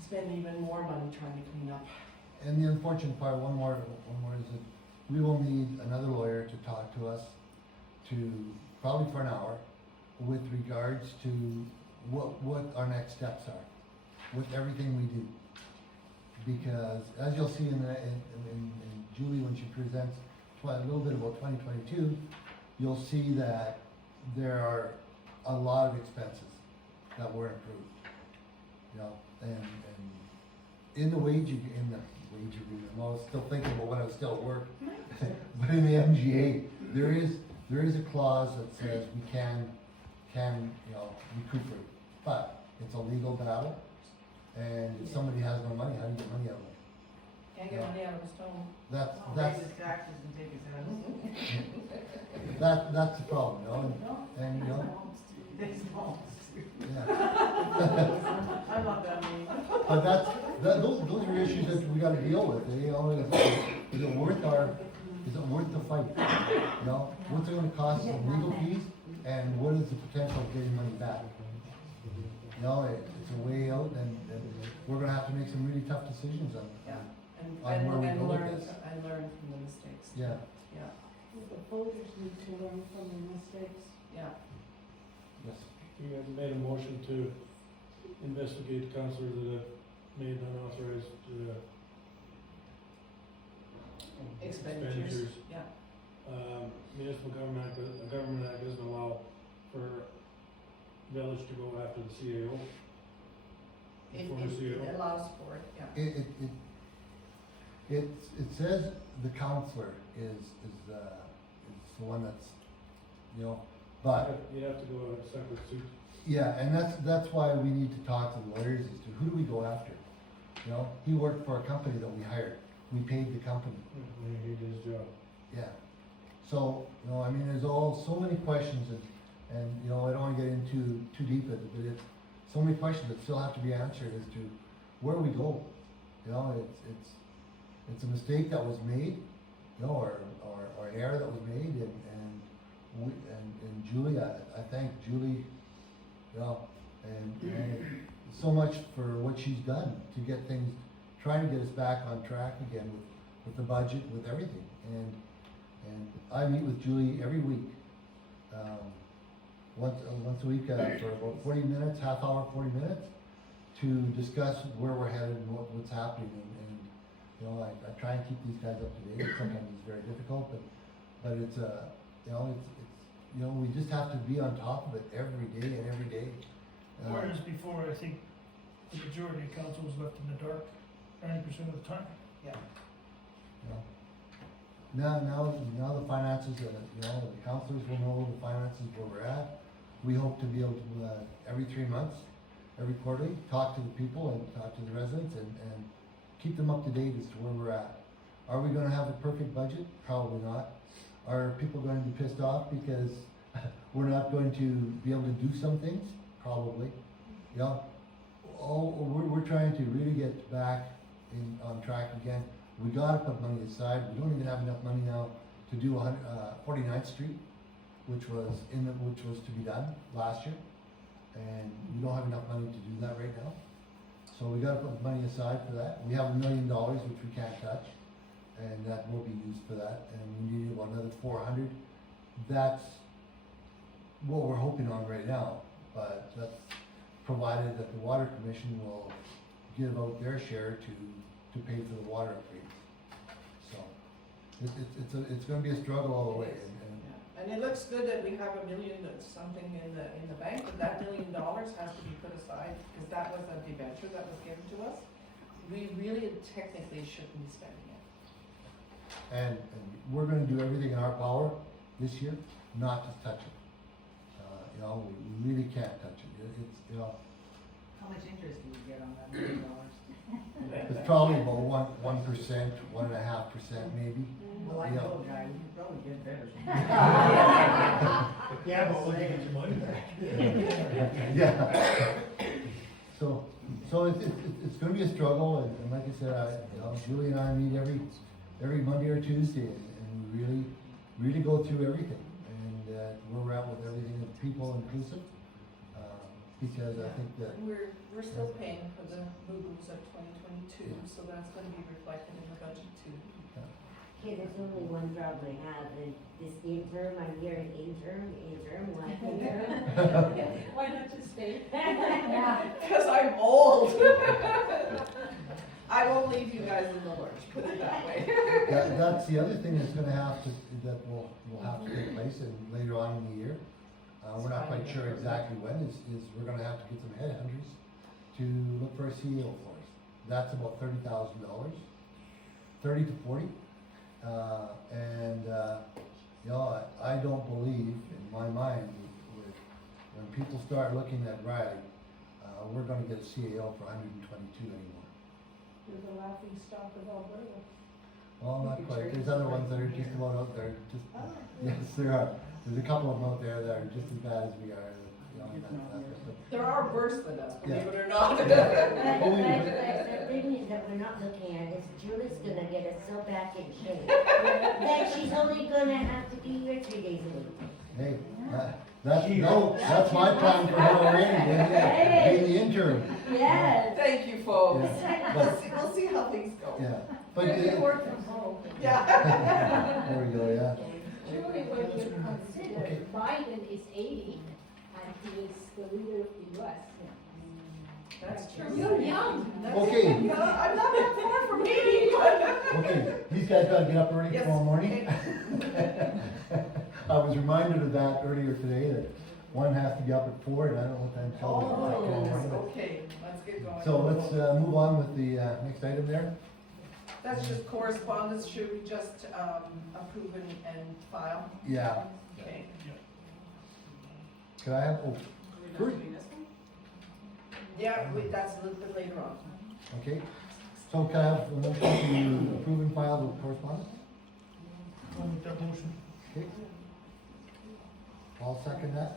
spend even more money trying to clean up. And the unfortunate part, one more is that we will need another lawyer to talk to us probably for an hour with regards to what our next steps are with everything we do. Because as you'll see in Julie when she presents a little bit about 2022, you'll see that there are a lot of expenses that weren't approved. You know, and in the wage agreement, I'm always still thinking about when I was still at work. But in the MGA, there is a clause that says we can, you know, recuperate. But it's a legal battle, and if somebody has no money, how do you get money out of them? Can't get money out of a stone. That's, Raise his taxes and take his house. that's the problem, you know, and, you know, His homes. yeah. I love that name. But those are issues that we gotta deal with, you know, is it worth the fight? You know, what's it gonna cost in legal fees, and what is the potential of getting money back? You know, it's a way out, and we're gonna have to make some really tough decisions on, Yeah, on where we and go with learn, this. and learn from the mistakes. Yeah, Yeah, The voters need to learn from their mistakes. yeah. yes. You have made a motion to investigate councillors that have made unauthorized, Expenditures, yeah. Municipal government act doesn't allow for village to go after the CAO. It, Former CAO. it allows for it, yeah. It says the counselor is the one that's, you know, but, You'd have to go in a separate suit. yeah, and that's why we need to talk to the lawyers as to who do we go after? You know, he worked for a company that we hired, we paid the company, He did his job. yeah. So, you know, I mean, there's so many questions, and, you know, I don't wanna get into too deep into it, but it's so many questions that still have to be answered as to where we go. You know, it's a mistake that was made, you know, or an error that was made, and Julie, I thank Julie, you know, and so much for what she's done to get things, trying to get us back on track again with the budget, with everything, and I meet with Julie every week, once a week, for about 40 minutes, half hour, 40 minutes, to discuss where we're headed and what's happening, and you know, I try and keep these guys up to date. Sometimes it's very difficult, but it's you know, it's you know, we just have to be on top of it every day and every day. Whereas before, I think the majority of council was left in the dark 90% of the time. You know. Now the finances, you know, the councilors will know the finances where we're at. We hope to be able to, every 3 months, every quarterly, talk to the people and talk to the residents and keep them up to date as to where we're at. Are we gonna have a perfect budget? Probably not. Are people going to be pissed off because we're not going to be able to do some things? Probably. You know, we're trying to really get back on track again. We gotta put money aside. We don't even have enough money now to do 49th Street, which was to be done last year, and we don't have enough money to do that right now. So we gotta put money aside for that. We have $1 million which we can't touch, and that will be used for that. And we need about another 400. That's what we're hoping on right now, but that's provided that the Water Commission will give out their share to pay for the water upgrades. So it's going to be a struggle all the way. Yeah. And it looks good that we have $1 million something in the bank, but that $1 million has to be put aside, because that was a debenture that was given to us. We really technically shouldn't be spending it. And we're going to do everything in our power this year not to touch it. You know, we really can't touch it. It's, you know, How much interest do you get on that $1 million? it's probably about 1%, 1.5% maybe. Well, I Yeah. know a guy, you probably get better. Yeah, but when you get your money back. Yeah. So it's going to be a struggle, and like I said, you know, Julie and I meet every Monday or Tuesday, and we really go through everything, and where we're at with everything, and people inclusive, because I think that We're still paying for the boo-boos of 2022, so that's gonna be reflected in the budget too. Okay, there's only one problem I have, and this interim, I'm hearing interim, what interim? Why not just stay? Because I'm old. I won't leave you guys in the lurch, put it that way. that's the other thing that will have to take place later on in the year. We're not quite sure exactly when, is we're gonna have to get some headhunters to look for a CEO for us. That's about $30,000, 30 to 40. You know, I don't believe, in my mind, when people start looking at Ryley, we're gonna get a CAO for 122 anymore. You're the laughing stock of Alberta. Well, not quite, there's other ones that are just about out there, just, yes, there are. There's a couple of them out there that are just as bad as we are, you know, but There are worse than us, believe Yeah. it or not. But the thing is that we're not looking at is Julie's gonna get us so back in shape that she's only gonna have to be here 3 days a week. Hey, that's my plan for her already, being the interim. Yes. Thank you, folks. Yeah. We'll see how things go. Yeah, but, You can work from home. Yeah. there we go, yeah. Julie, when you consider Okay. Biden is 80 and he is the leader of the US. That's true. You're young. Okay. I'm not that far from 80, but. Okay, these guys gotta get up early Yes, tomorrow morning. I was reminded of that earlier today, that one has to be up at 4, and I don't know what time till tomorrow morning. Oh, okay, let's get going. So let's, move on with the, next item there. That's just correspondence, should we just, approve and file? Yeah, Okay. could I have, oh, Do we not do this one? Yeah, that's a little bit later on. okay. So can I have a motion to approve and file the correspondence? I'll make that motion. Okay. I'll second that.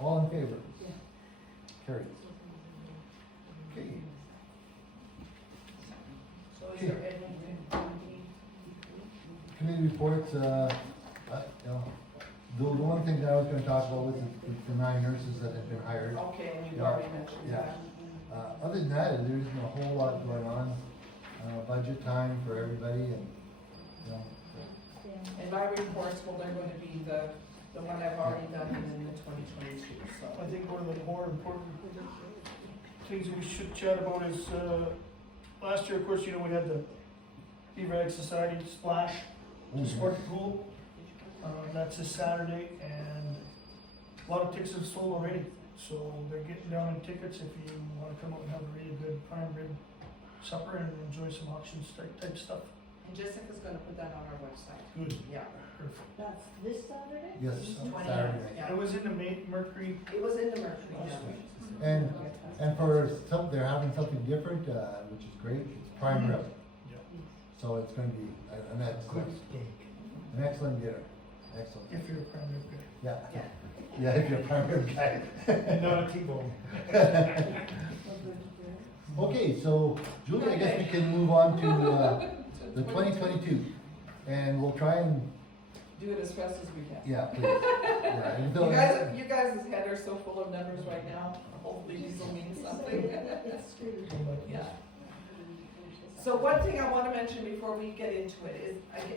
All in favor? Carried. Okay. So is there anything? Committee reports, you know, the one thing that I was gonna talk about was the 9 nurses that have been hired. Okay, and you've Yeah. already mentioned Yeah. that. Other than that, there isn't a whole lot going on, budget time for everybody and, you know, And my reports, well, they're going to be the one I've already done in the 2022, so. I think one of the more important things we should chat about is, last year, of course, you know, we had the B-Rag Society Splash, to support the pool. That's this Saturday, and a lot of tickets have sold already, so they're getting down in tickets if you wanna come out and have a really good prime rib supper and enjoy some auctions type stuff. And Jessica's gonna put that on our website. Good. Yeah. Perfect. That's this Saturday? yes, 29th, Saturday night. yeah. It was in the Mercury. It was in the Mercury, yeah. And for some, they're having something different, which is great, it's prime rib. Yeah. So it's gonna be an excellent dinner, excellent. If you're a prime rib guy. Yeah, Yeah. yeah, if you're a prime rib guy. And not a T-bone. Okay, so Julie, I guess we can move on to, the 2022, and we'll try and, Do it as fast as we can. yeah, please. Yeah, and You don't- guys, you guys' head are so full of numbers right now, hopefully these will mean something. Yeah. So one thing I wanna mention before we get into it is,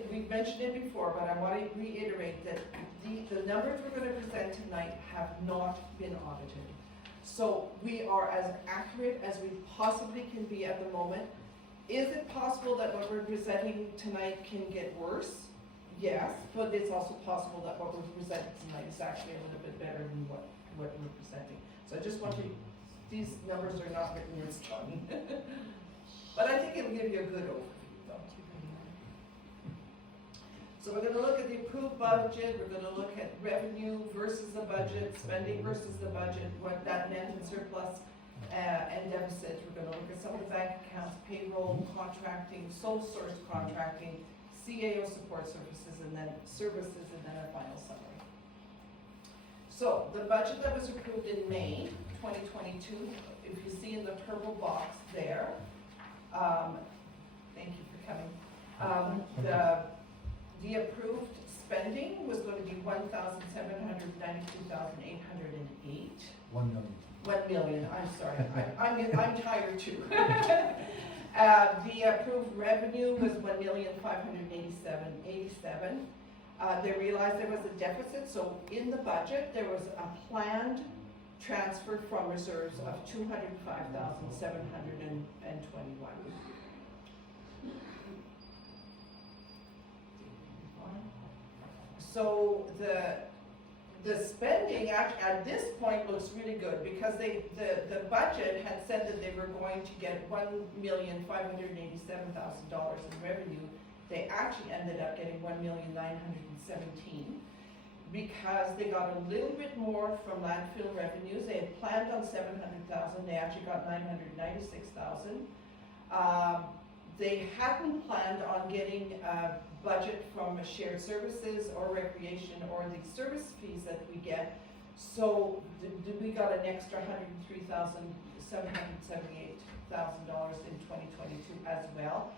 we've mentioned it before, but I wanna reiterate that the numbers we're gonna present tonight have not been audited. So we are as accurate as we possibly can be at the moment. Is it possible that what we're presenting tonight can get worse? Yes, but it's also possible that what we're presenting tonight is actually a little bit better than what we're presenting. So I just want to, these numbers are not written in stone. But I think it'll give you a good overview though. So we're gonna look at the approved budget, we're gonna look at revenue versus the budget, spending versus the budget, what that net and surplus and deficit. We're gonna look at some of the bank accounts, payroll, contracting, sole source contracting, CAO support services, and then our final summary. So the budget that was approved in May 2022, if you see in the purple box there, thank you for coming. The approved spending was going to be $1,792,808. 1 million. 1 million, I'm sorry, I'm tired too. The approved revenue was $1,587,087. They realized there was a deficit, so in the budget, there was a planned transfer from reserves of $205,721. So the spending at this point looks really good, because the budget had said that they were going to get $1,587,000 in revenue. They actually ended up getting $1,917,000, because they got a little bit more from landfill revenues. They had planned on $700,000, they actually got $996,000. They hadn't planned on getting a budget from shared services or recreation or the service fees that we get. So we got an extra $103,778,000 in 2022 as well.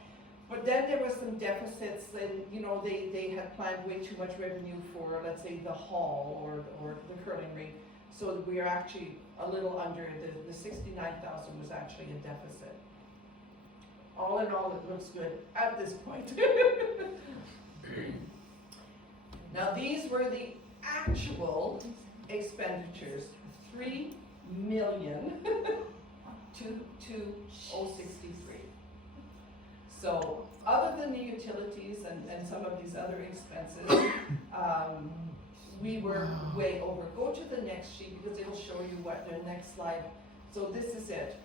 But then there was some deficits, and they had planned way too much revenue for, let's say, the hall or the curling rink. So we are actually a little under, the 69,000 was actually a deficit. All in all, it looks good at this point. Now these were the actual expenditures, $3,220,63. So other than the utilities and some of these other expenses, we were way over. Go to the next sheet, because it'll show you what the next slide. So this is it.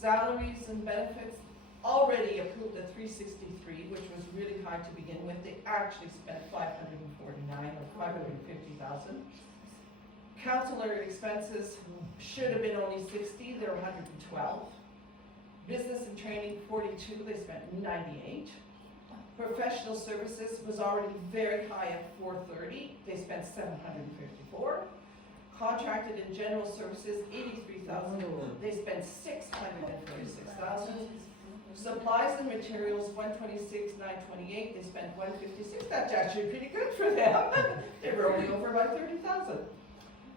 Salaries and benefits, already approved at 363, which was really high to begin with. They actually spent 549 or 550,000. Councilor expenses should have been only 60, they're 112. Business and training, 42, they spent 98. Professional services was already very high at 430, they spent 754. Contracted and general services, 83,000, they spent 646,000. Supplies and materials, 126,928, they spent 156, that's actually pretty good for them. They were only over by 30,000.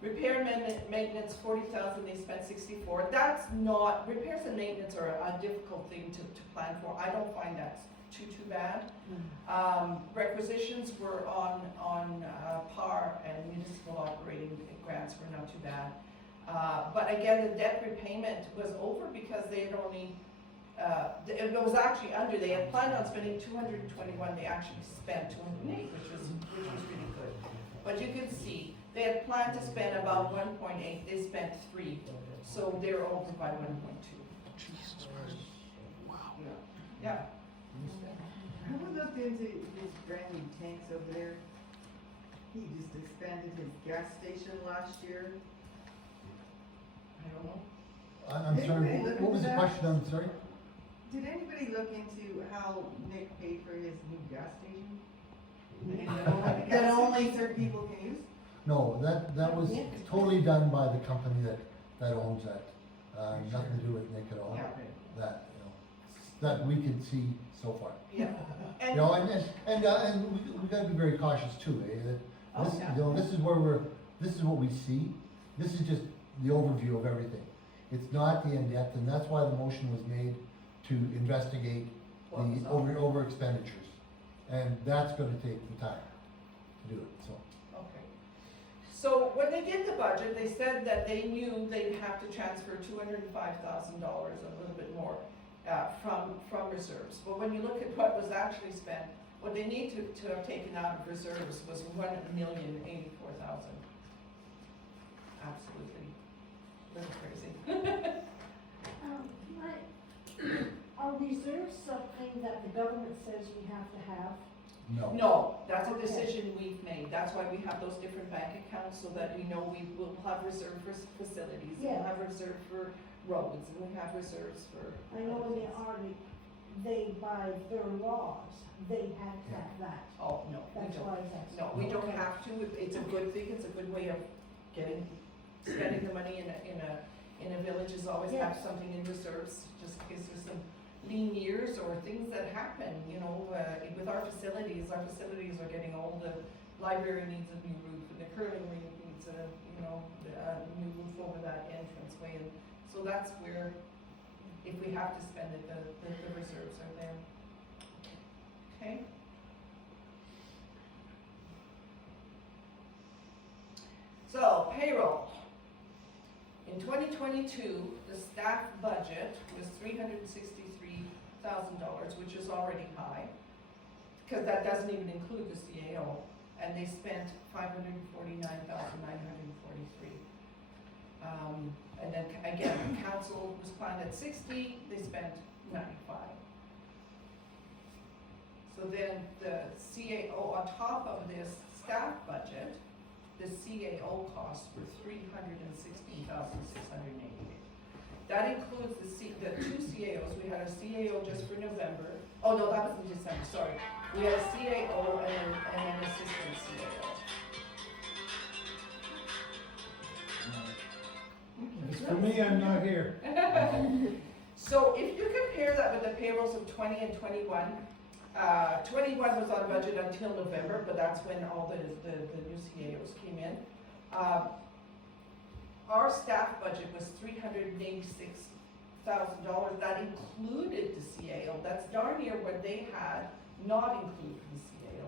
Repair maintenance, 40,000, they spent 64. That's not, repairs and maintenance are a difficult thing to plan for. I don't find that too bad. Requisitions were on par, and municipal operating grants were not too bad. But again, the debt repayment was over because they had only, it was actually under, they had planned on spending 221, they actually spent 208, which was really good. But you can see, they had planned to spend about 1.8, they spent 3, so they were over by 1.2. Jesus Christ. Wow. Yeah. Have we looked into his brand new tanks over there? He just expanded his gas station last year. I don't know. I'm sorry, what was the question, I'm sorry? Did anybody look into how Nick paid for his new gas station? That only certain people can use? No, that was totally done by the company that owns that. Nothing to do with Nick at all. Yeah. That, that we can see so far. Yeah. And we gotta be very cautious too, that this, this is what we see. This is just the overview of everything. It's not the in-depth, and that's why the motion was made to investigate the over expenditures. And that's gonna take the time to do it, so. Okay. So when they did the budget, they said that they knew they'd have to transfer $205,000, a little bit more, from reserves. But when you look at what was actually spent, what they need to have taken out of reserves was $1,084,000. Absolutely, a little crazy. Are reserves something that the government says we have to have? No. No, that's a decision we've made. That's why we have those different bank accounts, so that we know we will have reserve for facilities, we'll have reserve for roads, and we have reserves for. I know in the Army, they, by their laws, they have to have that. Oh, no, we That's don't. why it's asking. No, we don't have to. It's a good thing. It's a good way of spending the money in a village, is always have something in reserves, just in case there's some lean years or things that happen, with our facilities are getting old. The library needs a new roof, and the curling rink needs a new roof over that entranceway, and so that's where, if we have to spend it, the reserves are there. Okay. So, payroll. In 2022, the staff budget was $363,000, which is already high, because that doesn't even include the CAO. and they spent $549,943. And then again, council was planned at 60, they spent 95. So then the CAO, on top of this staff budget, the CAO costs were $316,688. That includes the two CAOs. We had a CAO just for November. Oh no, that was in December, sorry. We had a CAO and an assistant CAO. It's for me, I'm not here. So if you compare that with the payrolls of 20 and 21, 21 was on budget until November, but that's when all the new CAOs came in. Our staff budget was $386,000. That included the CAO. That's darn near what they had not included the CAO.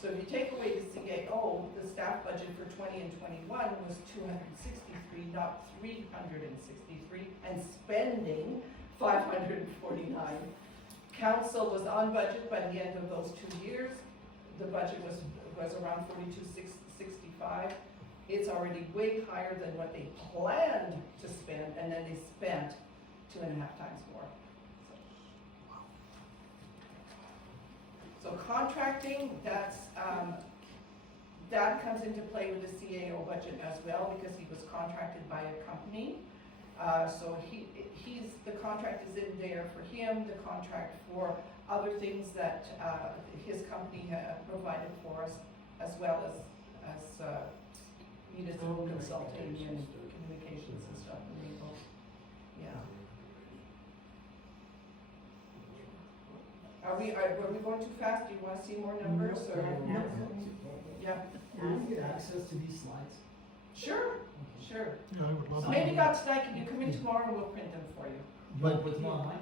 So if you take away the CAO, the staff budget for 20 and 21 was 263, not 363, and spending 549. Council was on budget by the end of those 2 years. The budget was around 42,665. It's already way higher than what they planned to spend, and then they spent 2.5 times more. So contracting, that comes into play with the CAO budget as well, because he was contracted by a company. So the contract is in there for him, the contract for other things that his company provided for us, as well as municipal consulting and communications and stuff, and legal. Yeah. Are we going too fast? Do you want to see more numbers, or? No. Yeah. Will we get access to these slides? Sure. Yeah, I would love So maybe not tonight, can you come in tomorrow and we'll print them for you? But with them online?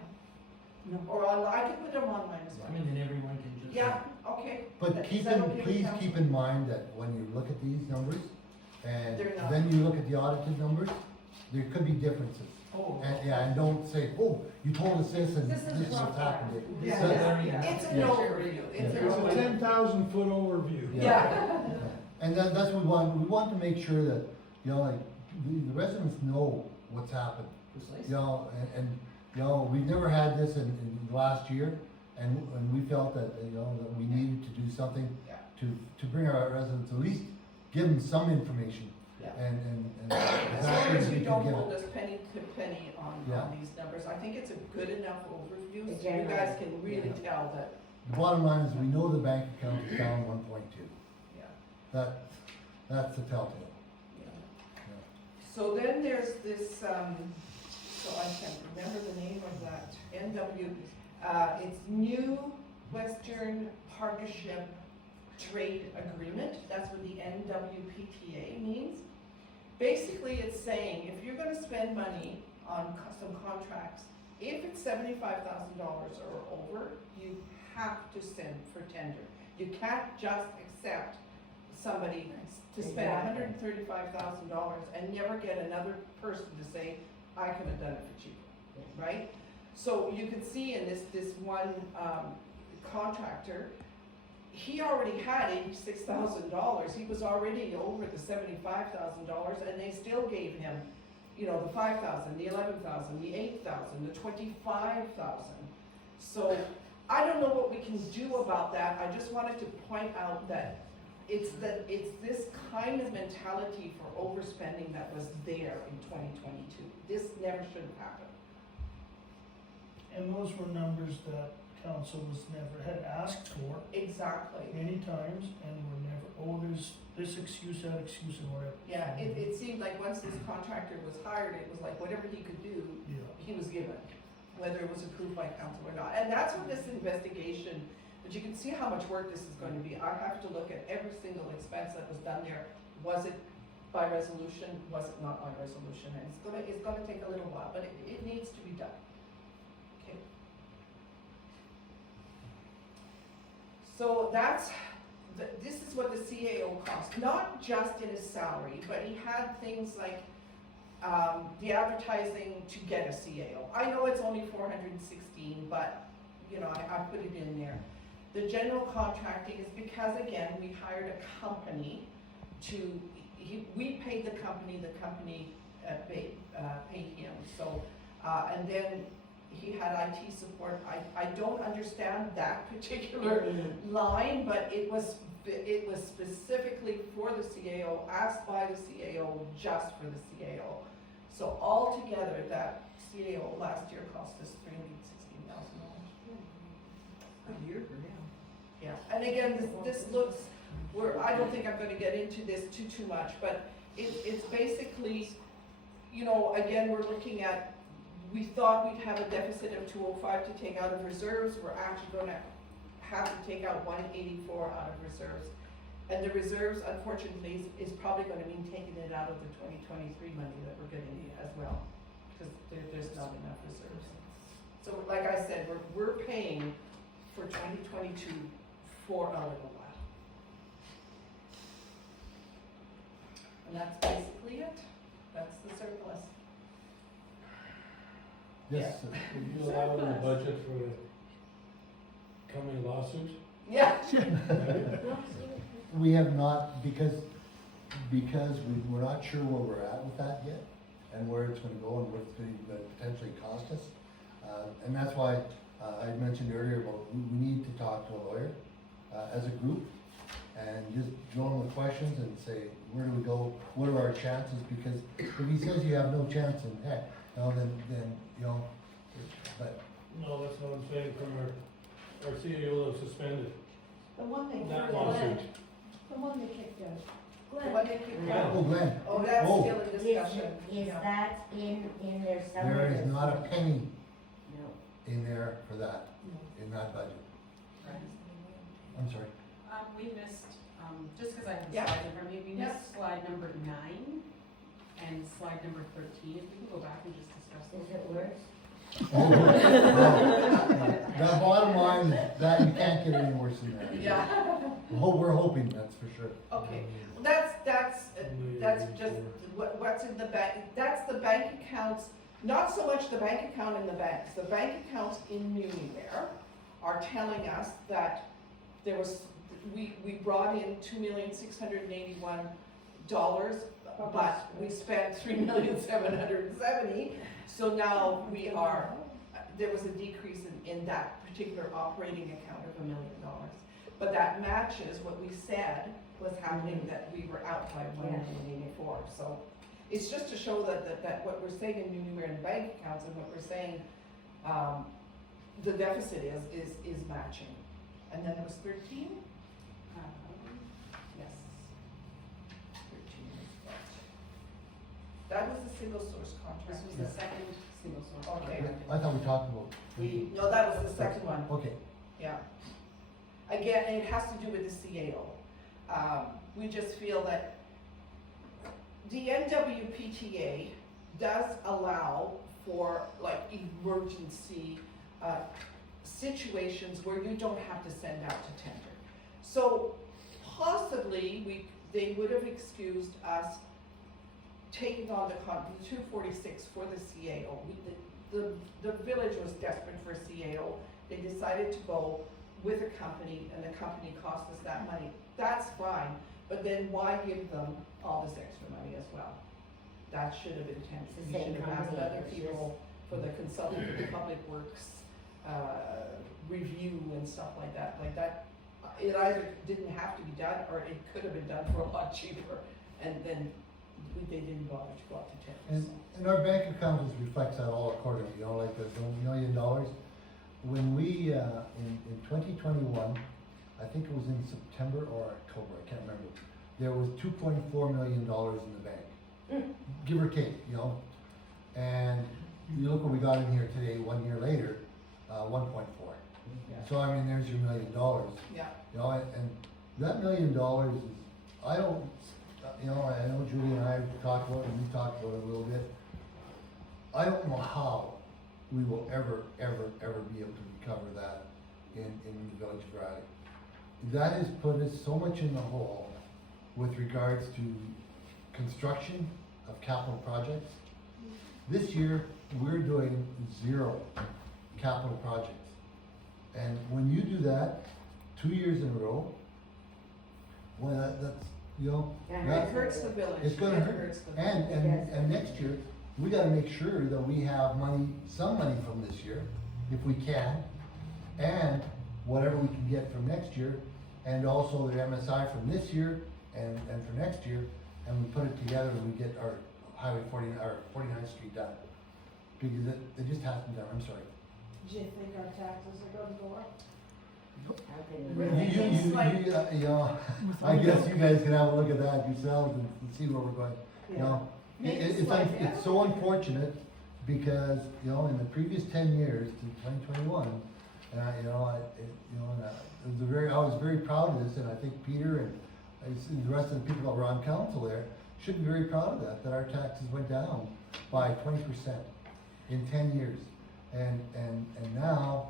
Or online, I can put them online as I well. mean, then everyone can just. Yeah, okay. But Is that okay with please council? keep in mind that when you look at these numbers, and They're not. then you look at the audited numbers, there could be differences. Oh. And don't say, oh, you told us this and This this is is what's wrong. happened. Yeah, So- it's an Yeah. overview, it's It's an a overview. 10,000-foot overview. Yeah. And that's what we want to make sure that, like, the residents know what's happened. Precisely. And we've never had this in the last year, and we felt that, that we needed to do something Yeah. to bring our residents, at least give them some information. Yeah. And As long exactly as we you can don't give hold it. us penny to penny on these numbers, I think it's a good enough overview, so you General. guys can really tell that, The bottom line is, we know the bank account is down 1.2. yeah. That's the telltale. So then there's this, so I can't remember the name of that, NW, it's New Western Partnership Trade Agreement, that's what the NWPTA means. Basically, it's saying, if you're gonna spend money on some contracts, if it's $75,000 or over, you have to send for tender. You can't just accept somebody to spend $135,000 and never get another person to say, I could have done it for cheaper, right? So you can see in this one contractor, he already had $86,000. He was already over the $75,000, and they still gave him, the $5,000, the $11,000, the $8,000, the $25,000. So I don't know what we can do about that. I just wanted to point out that it's this kind of mentality for overspending that was there in 2022. This never should have happened. And those were numbers that council had asked for Exactly. many times, and were never, there's this excuse, that excuse, and whatever. Yeah, it seemed like once this contractor was hired, it was like whatever he could do, Yeah. he was given, whether it was approved by council or not. And that's what this investigation, but you can see how much work this is going to be. I have to look at every single expense that was done there. Was it by resolution? Was it not by resolution? And it's gonna take a little while, but it needs to be done. Okay. So this is what the CAO cost, not just in his salary, but he had things like the advertising to get a CAO. I know it's only $416, but I put it in there. The general contracting is because, again, we hired a company to, we paid the company paid him, so, and then he had IT support. I don't understand that particular line, but it was specifically for the CAO, asked by the CAO, just for the CAO. So altogether, that CAO last year cost us $316,000. Good year for him. Yeah, and again, this looks, I don't think I'm gonna get into this too much, but it's basically, you know, again, we're looking at, we thought we'd have a deficit of 205 to take out of reserves. We're actually gonna have to take out 184 out of reserves. And the reserves, unfortunately, is probably gonna mean taking it out of the 2023 money that we're getting as well, because there's not enough reserves. So like I said, we're paying for 2022 for a little while. And that's basically it. That's the surplus. Yes, Would you allow in the budget for the coming lawsuit? Yeah. we have not, because we're not sure where we're at with that yet, and where it's gonna go and what it's gonna potentially cost us. And that's why, I mentioned earlier about, we need to talk to a lawyer, as a group, and just go on with questions and say, where do we go, what are our chances, because if he says you have no chance in heck, you know, then, you know, but. No, that's what I'm saying, from our CEO that suspended The one they that kicked lawsuit. out. The one they kicked out. The one they kicked Yeah. out. Oh, Glenn, Oh, that's Oh. still in discussion. Is Yeah. that in there somewhere? there is not a penny No. in there for that, in that budget. I'm sorry. We missed, just because I have the Yeah. slides in front of me, we Yeah. missed slide number 9 and slide number 13. If we can go back and just discuss Is those. it worse? Oh, well, the bottom line is that you can't get any worse than that. Yeah. We're hoping, that's for sure. Okay, well, that's just what's in the bank, that's the bank accounts, not so much the bank account in the banks. The bank accounts in Newmare are telling us that there was, we brought in $2,681, but we spent $3,770,000, so now we are, there was a decrease in that particular operating account of $1 million. But that matches what we said was happening, that we were out by $1,084,000. So it's just to show that what we're saying in Newmare and bank accounts and what we're saying, the deficit is matching. And then there was 13? Yes. 13 is what? That was the single source This contract. was the second single source. Okay. contract. I thought we talked about. No, that was the second one. Okay, Yeah. Again, it has to do with the CAO. We just feel that the NWPTA does allow for like emergency situations where you don't have to send out to tender. So possibly they would have excused us taking on the 246 for the CAO. The village was desperate for a CAO. They decided to go with a company, and the company cost us that money. That's fine, but then why give them all this extra money as well? That should have been tense. It's the We same should have asked company, other it's people for the consultant for the public works review and stuff like that. Like that, it either didn't have to be done, or it could have been done for a lot cheaper, and then they didn't bother to go out to tender. and our bank account just reflects that all accordingly, you know, like the $1 million. When we, in 2021, I think it was in September or October, I can't remember, there was $2.4 million in the bank, give or take, you know? And you look what we got in here today, 1 year later, 1.4. So I mean, there's your $1 million. Yeah. You know, and that $1 million is, I don't, you know, I know Julie and I talked about it, and we talked about it a little bit. I don't know how we will ever be able to recover that in the village of Ryley. That has put us so much in the hole with regards to construction of capital projects. This year, we're doing 0 capital projects. And when you do that, 2 years in a row, well, that's, you know, Yeah, It that's, hurts the village. it's gonna It hurt. hurts the And, village. and next year, we gotta make sure that we have money, some money from this year, if we can, and whatever we can get from next year, and also the MSI from this year and for next year, and we put it together and we get our Highway 49th Street done. Because it just hasn't done, I'm sorry. Do you think our taxes are gonna go up? How can Well, we- You know, I guess you guys can have a look at that yourselves and see where we're going. You know, Maybe it's slight it's so unfortunate because, you know, in the previous 10 years to 2021, and I was very proud of this, and I think Peter and the rest of the people that were on council there should be very proud of that our taxes went down by 20% in 10 years. And now,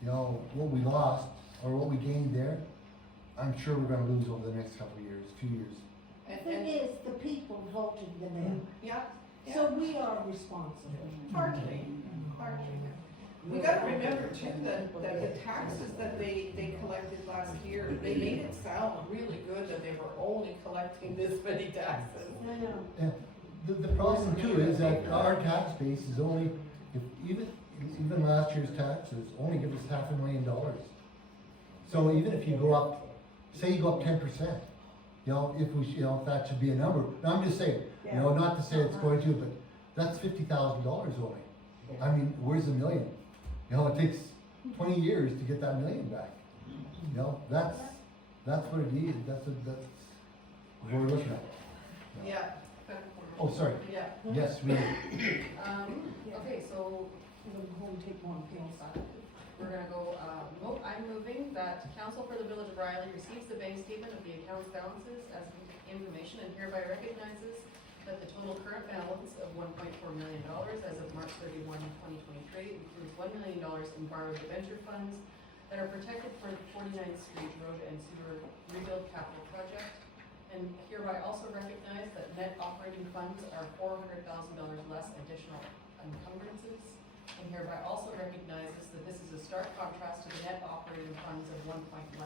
you know, what we lost or what we gained there, I'm sure we're gonna lose over the next few years. The thing is, the people voted them in, Yeah, so we are responsible. partly. We gotta remember too, that the taxes that they collected last year, they made it sound really good that they were only collecting this many taxes. I know. And the problem too is that our tax base is only, even last year's taxes only give us $500,000. So even if you go up, say you go up 10%, you know, if that should be a number. Now, I'm just saying, you know, not to say it's going to, but that's $50,000 only. I mean, where's the million? You know, it takes 20 years to get that million back. You know, that's what it is, that's what we're looking at. Yeah. Oh, sorry, Yeah. yes, we, Okay, so We're gonna go and take one pill. we're gonna go, I'm moving that council for the village of Ryley receives the bank statement of the accounts balances as information and hereby recognizes that the total current balance of $1.4 million as of March 31, 2023 includes $1 million in borrowed debenture funds that are protected for the 49th Street Road and Sewer Rebuild Capital Project, and hereby also recognize that net operating funds are $400,000 less additional encumbrances, and hereby also recognizes that this is a stark contrast to the net operating funds of $1.19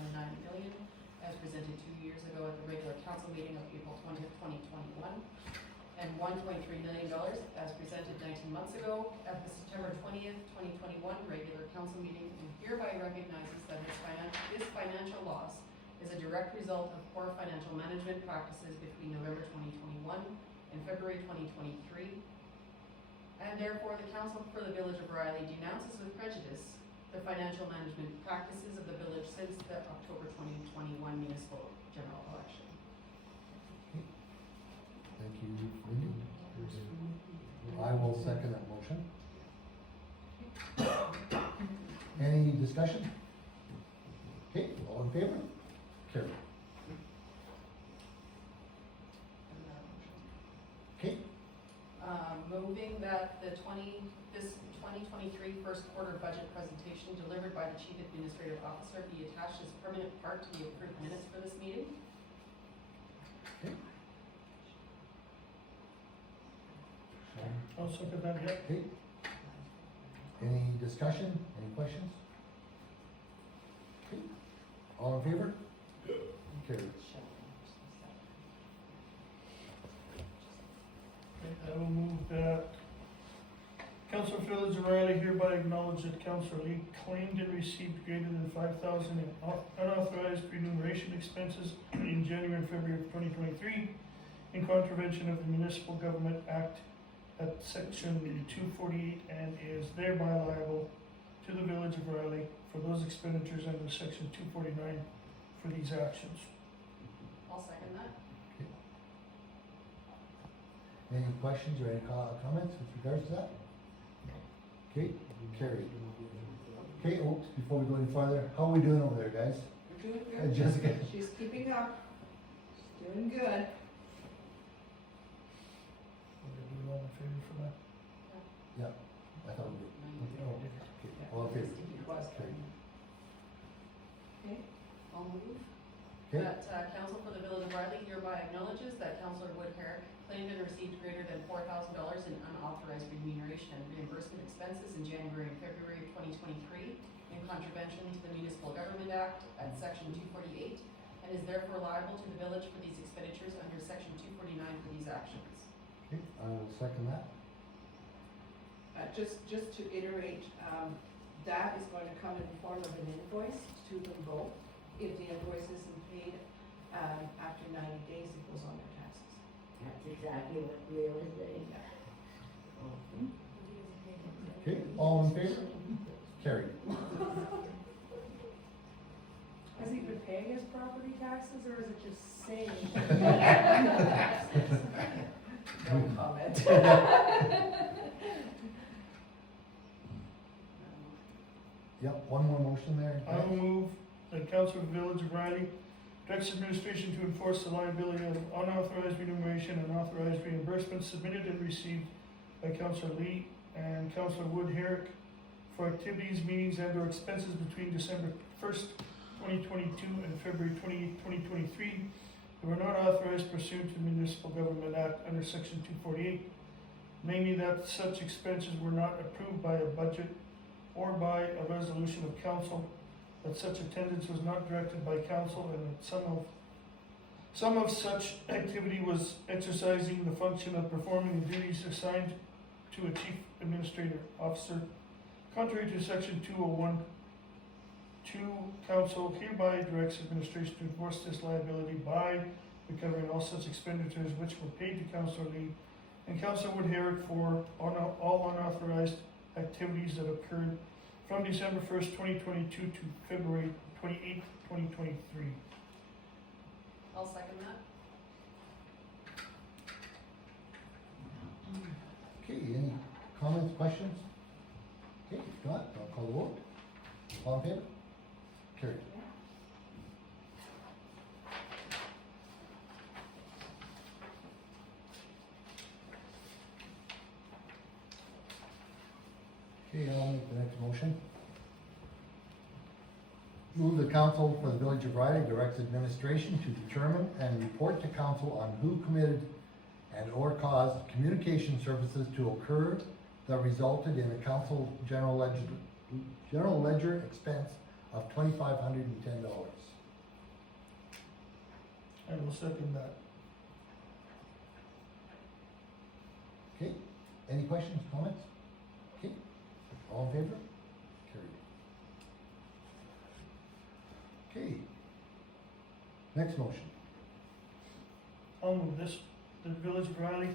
million as presented 2 years ago at the regular council meeting of April 20th, 2021, and $1.3 million as presented 19 months ago at the September 20th, 2021 regular council meeting, and hereby recognizes that this financial loss is a direct result of poor financial management practices between November 2021 and February 2023, and therefore the council for the village of Ryley denounces with prejudice the financial management practices of the village since the October 2021 municipal general election. thank you, Wendy. I will second that motion. Any discussion? Okay, all in favor? Carry. Okay, Moving that this 2023 first quarter budget presentation delivered by the Chief Administrative Officer be attached as permanent part to the approved minutes for this meeting. okay. I'll second that, yeah. Okay. Any discussion, any questions? Okay, all in favor? Carry. I will move that Council for Village of Ryley hereby acknowledge that Councilor Lee claimed and received greater than $5,000 in unauthorized remuneration expenses in January and February of 2023 in contravention of the Municipal Government Act at section 248 and is thereby liable to the Village of Ryley for those expenditures under section 249 for these actions. I'll second that. Any questions or any comments with regards to that? Okay, carried. Okay, oops, before we go any farther, how are we doing over there, guys? We're doing good. Jessica? She's keeping up. She's doing good. We're gonna do all in favor for that. Yeah, I thought we did. Oh, okay, all in favor? Carried. Okay. I'll move. Okay, That council for the village of Ryley hereby acknowledges that Councilor Wood Herrick claimed and received greater than $4,000 in unauthorized remuneration and reimbursement expenses in January and February of 2023 in contravention to the Municipal Government Act at section 248, and is therefore liable to the village for these expenditures under section 249 for these actions. Okay, I will second that. Just to iterate, that is going to come in the form of an invoice to them both. If the invoice isn't paid, after 90 days, it goes on their taxes. That's exactly what we were saying. Okay, all in favor? Carried. Has he been paying his property taxes, or is it just saying? No comment. Yep, one more motion there. I will move that Council of the Village of Riley directs administration to enforce the liability of unauthorized remuneration and authorized reimbursements submitted and received by Councillor Lee and Councillor Wood Herrick for activities, meetings, and/or expenses between December 1st, 2022 and February 28th, 2023 that were not authorized pursuant to the Municipal Government Act under Section 248, namely that such expenses were not approved by a budget or by a resolution of council, that such attendance was not directed by council, and that some of such activity was exercising the function of performing the duties assigned to a chief administrative officer. Contrary to section 201, council hereby directs administration to enforce this liability by recovering all such expenditures which were paid to Councillor Lee and Councillor Wood Herrick for all unauthorized activities that occurred from December 1st, 2022 to February 28th, 2023. I'll second that. Okay, any comments, questions? Okay, if not, I'll call the vote. All in favor? Carried. Okay, I'll make the next motion. Move the council for the Village of Riley directs administration to determine and report to council on who committed and or caused communication services to occur that resulted in a council general ledger expense of $2,510. I will second that. Okay, any questions, comments? Okay, all in favor? Carried. Okay. Next motion. I'll move this. The Village of Riley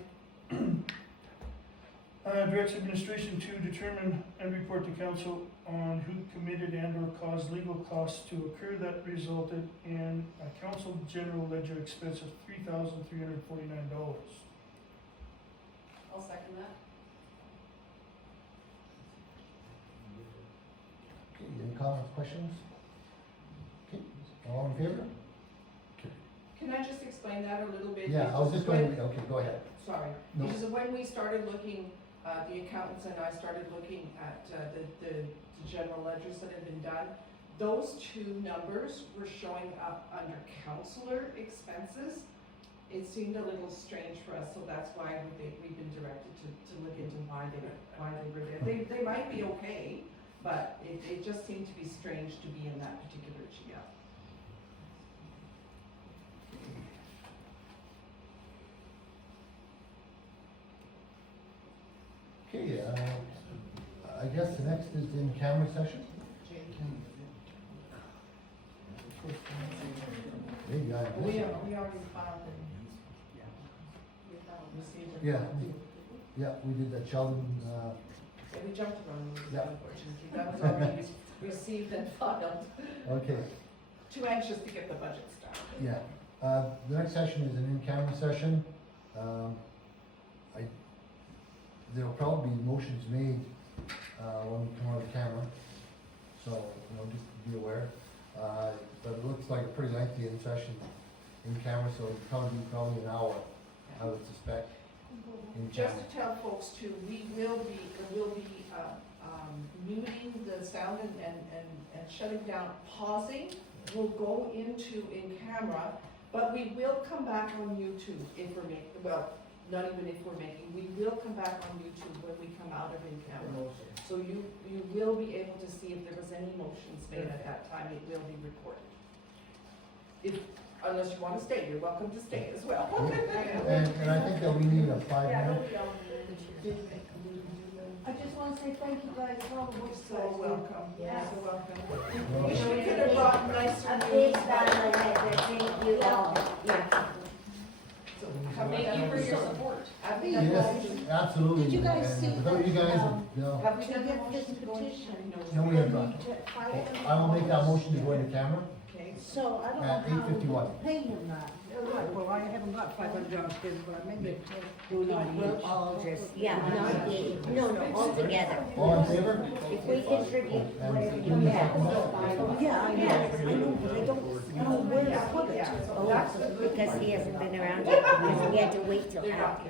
directs administration to determine and report to council on who committed and or caused legal costs to occur that resulted in a council general ledger expense of $3,349. I'll second that. Okay, any comments, questions? Okay, all in favor? Can I just explain that a little bit? Yeah, I was just going to, okay, go ahead. Sorry, No. because when we started looking, the accountants and I started looking at the general ledgers that had been done, those two numbers were showing up under councillor expenses. It seemed a little strange for us, so that's why we've been directed to look into why they were there. They might be okay, but it just seemed to be strange to be in that particular GL. Okay, I guess the next is the in-camera session. Hey, guys. We already filed it. We filed received it. Yeah, we did that, Sheldon, Yeah, we jumped around, Yeah. unfortunately. That was already received and filed. okay, Too anxious to get the budget started. yeah. The next session is an in-camera session. There'll probably be motions made, when we come out of camera, so, just be aware. But it looks like a pretty lengthy session in camera, so it'll probably be an hour, I would suspect. in Just camera. to tell folks too, we will be muting the sound and shutting down, pausing. We'll go into in camera, but we will come back on YouTube if we're not even if we're making, we will come back on YouTube when we come out of in camera. So you will be able to see if there was any motions made at that time, it will be recorded. Unless you wanna stay, you're welcome to stay as well. And I think that we need a 5-minute. I just wanna say thank you guys for all the work. So welcome, Yeah. so welcome. Well, Wish we could have brought nicer A big names. round of applause, thank you all. Yeah. So have we Thank you done for your motions? support. Have we done Yes, motions? absolutely. Did you guys And see without you guys, no. Have we To done get this motions going? petition. No, we have not. I will make that motion to go into camera Okay. So I don't know at how 8:51. to pay him that. Well, I haven't got $500 paid, but I maybe We'll all just, yeah, not the, no, all together. All in favor? If we contribute And whatever do you we have. second that? Yeah, I know, but I don't know where to put it. Oh, because he hasn't been around yet, because we had to wait till after.